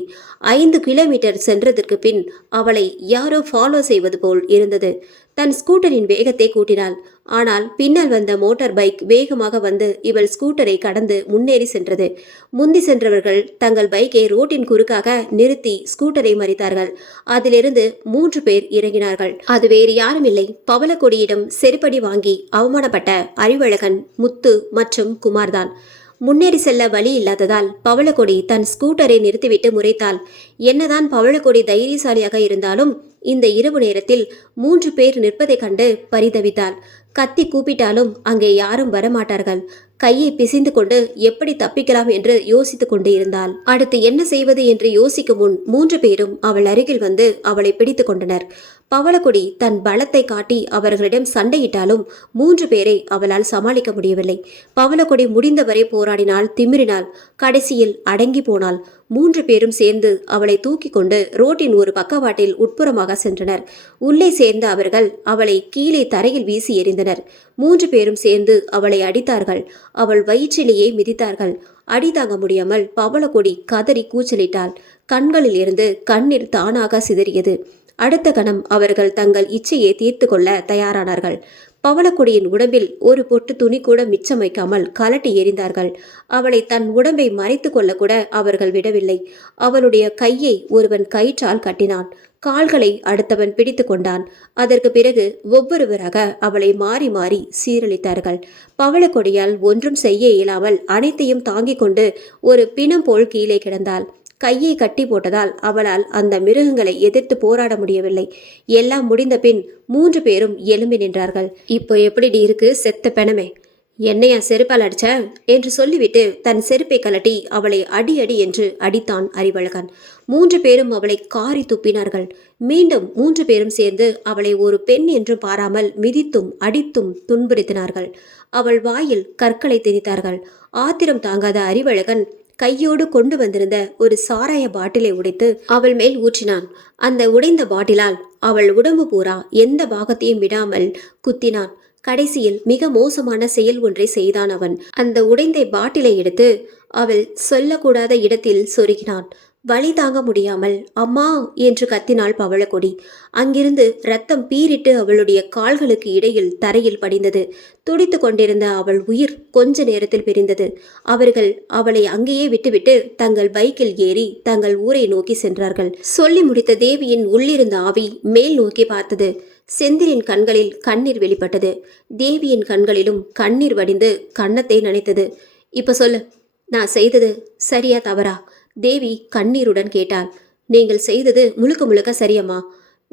5 கிலோமீட்டர் சென்றதற்கு பின் அவளை யாரோ ஃபாலோ செய்வது போல் இருந்தது. தன் ஸ்கூட்டரின் வேகத்தை கூட்டினாள். ஆனால் பின்னால் வந்த மோட்டார் பைக் வேகமாக வந்து இவள் ஸ்கூட்டரை கடந்து முன்னேறி சென்றது. முந்தி சென்றவர்கள் தங்கள் பைக்கை ரோட்டின் குறுக்காக நிறுத்தி ஸ்கூட்டரை மறித்தார்கள். அதிலிருந்து 3 பேர் இறங்கினார்கள். அது வேறு யாரும் இல்லை, பவளக்கொடியிடம் செருப்படி வாங்கி அவமானப்பட்ட அறிவழகன், முத்து மற்றும் குமார்தான். முன்னேறி செல்ல வழி இல்லாததால் பவளக்கொடி தன் ஸ்கூட்டரை நிறுத்திவிட்டு முறைத்தாள். என்னதான் பவளக்கொடி தைரியசாலியாக இருந்தாலும் இந்த இரவு நேரத்தில் 3 பேர் நிற்பதை கண்டு பரிதவித்தாள். கத்தி கூப்பிட்டாலும் அங்கே யாரும் வரமாட்டார்கள். கையை பிசைந்து கொண்டு எப்படி தப்பிக்கலாம் என்று யோசித்துக் கொண்டு இருந்தாள். அடுத்து என்ன செய்வது என்று யோசிக்கும் முன் 3 பேரும் அவள் அருகில் வந்து அவளை பிடித்து கொண்டனர். பவளக்கொடி தன் பலத்தை காட்டி அவர்களிடம் சண்டையிட்டாலும் 3 பேரை அவளால் சமாளிக்க முடியவில்லை. பவளக்கொடி முடிந்தவரை போராடினாள், திமிரினாள். கடைசியில் அடங்கி போனாள். 3 பேரும் சேர்ந்து அவளை தூக்கி கொண்டு ரோட்டின் ஒரு பக்கவாட்டில் உட்புறமாக சென்றனர். உள்ளே சேர்ந்த அவர்கள் அவளை கீழே தரையில் வீசி எறிந்தனர். 3 பேரும் சேர்ந்து அவளை அடித்தார்கள். அவள் வயிற்றிலேயே மிதித்தார்கள். அடி தாங்க முடியாமல் பவளக்கொடி கதறி கூச்சலிட்டாள். கண்களில் இருந்து கண்ணீர் தானாக சிதறியது. அடுத்த கணம் அவர்கள் தங்கள் இச்சையை தீர்த்து கொள்ள தயாரானார்கள். பவளக்கொடியின் உடம்பில் ஒரு பொட்டு துணி கூட மிச்சம் வைக்காமல் கலட்டி எறிந்தார்கள். அவளை தன் உடம்பை மறைத்து கொள்ள கூட அவர்கள் விடவில்லை. அவளுடைய கையை ஒருவன் கயிற்றால் கட்டினான். கால்களை அடுத்தவன் பிடித்து கொண்டான். அதற்கு பிறகு ஒவ்வொருவராக அவளை மாறி மாறி சீரழித்தார்கள். பவளக்கொடியால் ஒன்றும் செய்ய இயலாமல் அனைத்தையும் தாங்கிக் கொண்டு ஒரு பிணம் போல் கீழே கிடந்தாள். கையை கட்டி போட்டதால் அவளால் அந்த மிருகங்களை எதிர்த்து போராட முடியவில்லை. எல்லாம் முடிந்த பின் 3 பேரும் எழும்பி நின்றார்கள். இப்போ எப்படி இருக்கு செத்த பெணமே, என்னையா செருப்பால் அடிச்ச என்று சொல்லிவிட்டு தன் செருப்பை கலட்டி அவளை அடி அடி என்று அடித்தான் அறிவழகன். 3 பேரும் அவளை காரி துப்பினார்கள். மீண்டும் 3 பேரும் சேர்ந்து அவளை ஒரு பெண் என்று பாராமல் மிதித்தும் அடித்தும் துன்புறுத்தினார்கள். அவள் வாயில் கற்களை திணித்தார்கள். ஆத்திரம் தாங்காத அறிவழகன் கையோடு கொண்டு வந்திருந்த ஒரு சாராய பாட்டிலை உடைத்து அவள் மேல் ஊற்றினான். அந்த உடைந்த பாட்டிலால் அவள் உடம்பு பூரா எந்த பாகத்தையும் விடாமல் குத்தினான். கடைசியில் மிக மோசமான செயல் ஒன்றை செய்தான் அவன். அந்த உடைந்த பாட்டிலை எடுத்து அவள் சொல்லக்கூடாத இடத்தில் சொருகினான். வலி தாங்க முடியாமல் அம்மா என்று கத்தினாள் பவளக்கொடி. அங்கிருந்து ரத்தம் பீரிட்டு அவளுடைய கால்களுக்கு இடையில் தரையில் படிந்தது. துடித்து கொண்டிருந்த அவள் உயிர் கொஞ்ச நேரத்தில் பிரிந்தது. அவர்கள் அவளை அங்கேயே விட்டுவிட்டு தங்கள் பைக்கில் ஏறி தங்கள் ஊரை நோக்கி சென்றார்கள். சொல்லி முடித்த தேவியின் உள்ளிருந்த ஆவி மேல் நோக்கி பார்த்தது. செந்திலின் கண்களில் கண்ணீர் வெளிப்பட்டது. தேவியின் கண்களிலும் கண்ணீர் வடிந்து கன்னத்தை நனைத்தது. இப்ப சொல்லு, நான் செய்தது சரியா தவறா? தேவி கண்ணீருடன் கேட்டாள். நீங்கள் செய்தது முழுக்க முழுக்க சரியம்மா.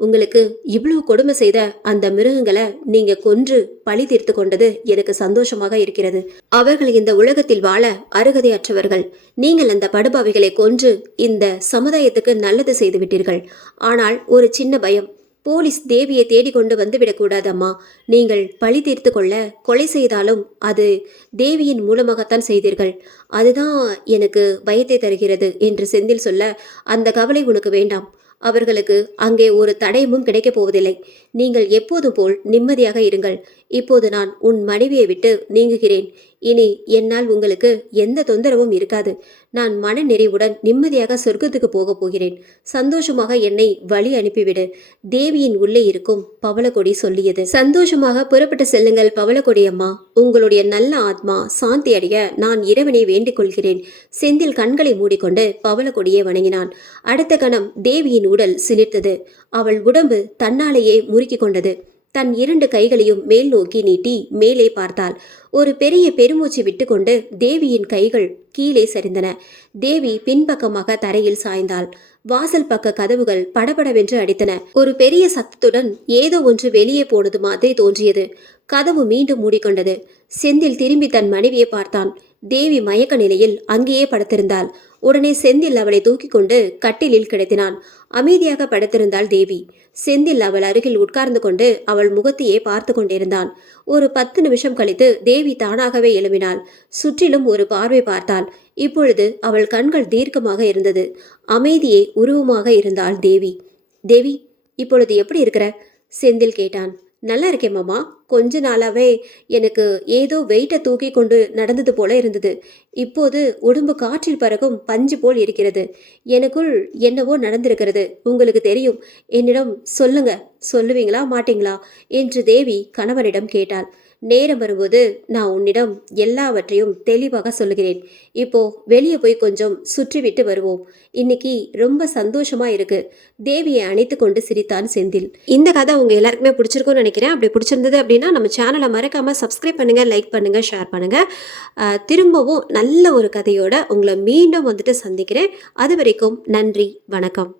உங்களுக்கு இவ்வளவு கொடுமை செய்த அந்த மிருகங்களை நீங்க கொன்று பழி தீர்த்து கொண்டது எனக்கு சந்தோஷமாக இருக்கிறது. அவர்கள் இந்த உலகத்தில் வாழ அருகதையற்றவர்கள். நீங்கள் அந்த படுபாவிகளை கொன்று இந்த சமுதாயத்துக்கு நல்லது செய்து விட்டீர்கள். ஆனால் ஒரு சின்ன பயம், போலீஸ் தேவியை தேடிக்கொண்டு வந்துவிடக்கூடாதம்மா. நீங்கள் பழி தீர்த்து கொள்ள கொலை செய்தாலும் அது தேவியின் மூலமாகத்தான் செய்தீர்கள். அதுதான் எனக்கு பயத்தை தருகிறது என்று செந்தில் சொல்ல, அந்த கவலை உனக்கு வேண்டாம். அவர்களுக்கு அங்கே ஒரு தடயமும் கிடைக்கப் போவதில்லை. நீங்கள் எப்போதும் போல் நிம்மதியாக இருங்கள். இப்போது நான் உன் மனைவியை விட்டு நீங்குகிறேன். இனி என்னால் உங்களுக்கு எந்த தொந்தரவும் இருக்காது. நான் மன நிறைவுடன் நிம்மதியாக சொர்க்கத்துக்கு போகப் போகிறேன். சந்தோஷமாக என்னை வழி அனுப்பிவிடு. தேவியின் உள்ளே இருக்கும் பவளக்கொடி சொல்லியது. சந்தோஷமாக புறப்பட்டு செல்லுங்கள் பவளக்கொடி அம்மா. உங்களுடைய நல்ல ஆத்மா சாந்தி அடைய நான் இறைவனை வேண்டிக் கொள்கிறேன். செந்தில் கண்களை மூடிக்கொண்டு பவளக்கொடியை வணங்கினான். அடுத்த கணம் தேவியின் உடல் சிலிர்த்தது. அவள் உடம்பு தன்னாலேயே முறுக்கி கொண்டது. தன் 2 கைகளையும் மேல் நோக்கி நீட்டி மேலே பார்த்தாள். ஒரு பெரிய பெருமூச்சு விட்டுக்கொண்டு தேவியின் கைகள் கீழே சரிந்தன. தேவி பின்பக்கமாக தரையில் சாய்ந்தாள். வாசல் பக்க கதவுகள் படபடவென்று அடித்தன. ஒரு பெரிய சத்தத்துடன் ஏதோ ஒன்று வெளியே போனது மாதிரி தோன்றியது. கதவு மீண்டும் மூடிக்கொண்டது. செந்தில் திரும்பி தன் மனைவியை பார்த்தான். தேவி மயக்க நிலையில் அங்கேயே படுத்திருந்தாள். உடனே செந்தில் அவளை தூக்கி கொண்டு கட்டிலில் கிடத்தினான். அமைதியாக படுத்திருந்தாள் தேவி. செந்தில் அவள் அருகில் உட்கார்ந்து கொண்டு அவள் முகத்தையே பார்த்து கொண்டிருந்தான். ஒரு 10 நிமிஷம் கழித்து தேவி தானாகவே எழும்பினாள். சுற்றிலும் ஒரு பார்வை பார்த்தாள். இப்பொழுது அவள் கண்கள் தீர்க்கமாக இருந்தது. அமைதியே உருவமாக இருந்தாள் தேவி. தேவி, இப்பொழுது எப்படி இருக்கிற? செந்தில் கேட்டான். நல்லா இருக்கேன் மாமா. கொஞ்ச நாளாவே எனக்கு ஏதோ வெயிட்டை தூக்கி கொண்டு நடந்தது போல இருந்தது. இப்போது உடம்பு காற்றில் பறக்கும் பஞ்சு போல் இருக்கிறது. எனக்குள் என்னவோ நடந்திருக்கிறது. உங்களுக்கு தெரியும். என்னிடம் சொல்லுங்க, சொல்லுவீங்களா மாட்டீங்களா என்று தேவி கணவனிடம் கேட்டாள். நேரம் வரும்போது நான் உன்னிடம் எல்லாவற்றையும் தெளிவாக சொல்லுகிறேன். இப்போ வெளியே போய் கொஞ்சம் சுற்றிவிட்டு வருவோம். இன்னைக்கு ரொம்ப சந்தோஷமா இருக்கு. தேவியை அணைத்து கொண்டு சிரித்தான் செந்தில். இந்த கதை உங்க எல்லாருக்குமே பிடிச்சிருக்கும்னு நினைக்கிறேன். அப்படி பிடிச்சிருந்தது அப்படின்னா நம்ம சேனலை மறக்காம சப்ஸ்கிரைப் பண்ணுங்க, லைக் பண்ணுங்க, ஷேர் பண்ணுங்க. திரும்பவும் நல்ல ஒரு கதையோட உங்களை மீண்டும் வந்துட்டு சந்திக்கிறேன். அது வரைக்கும் நன்றி, வணக்கம்.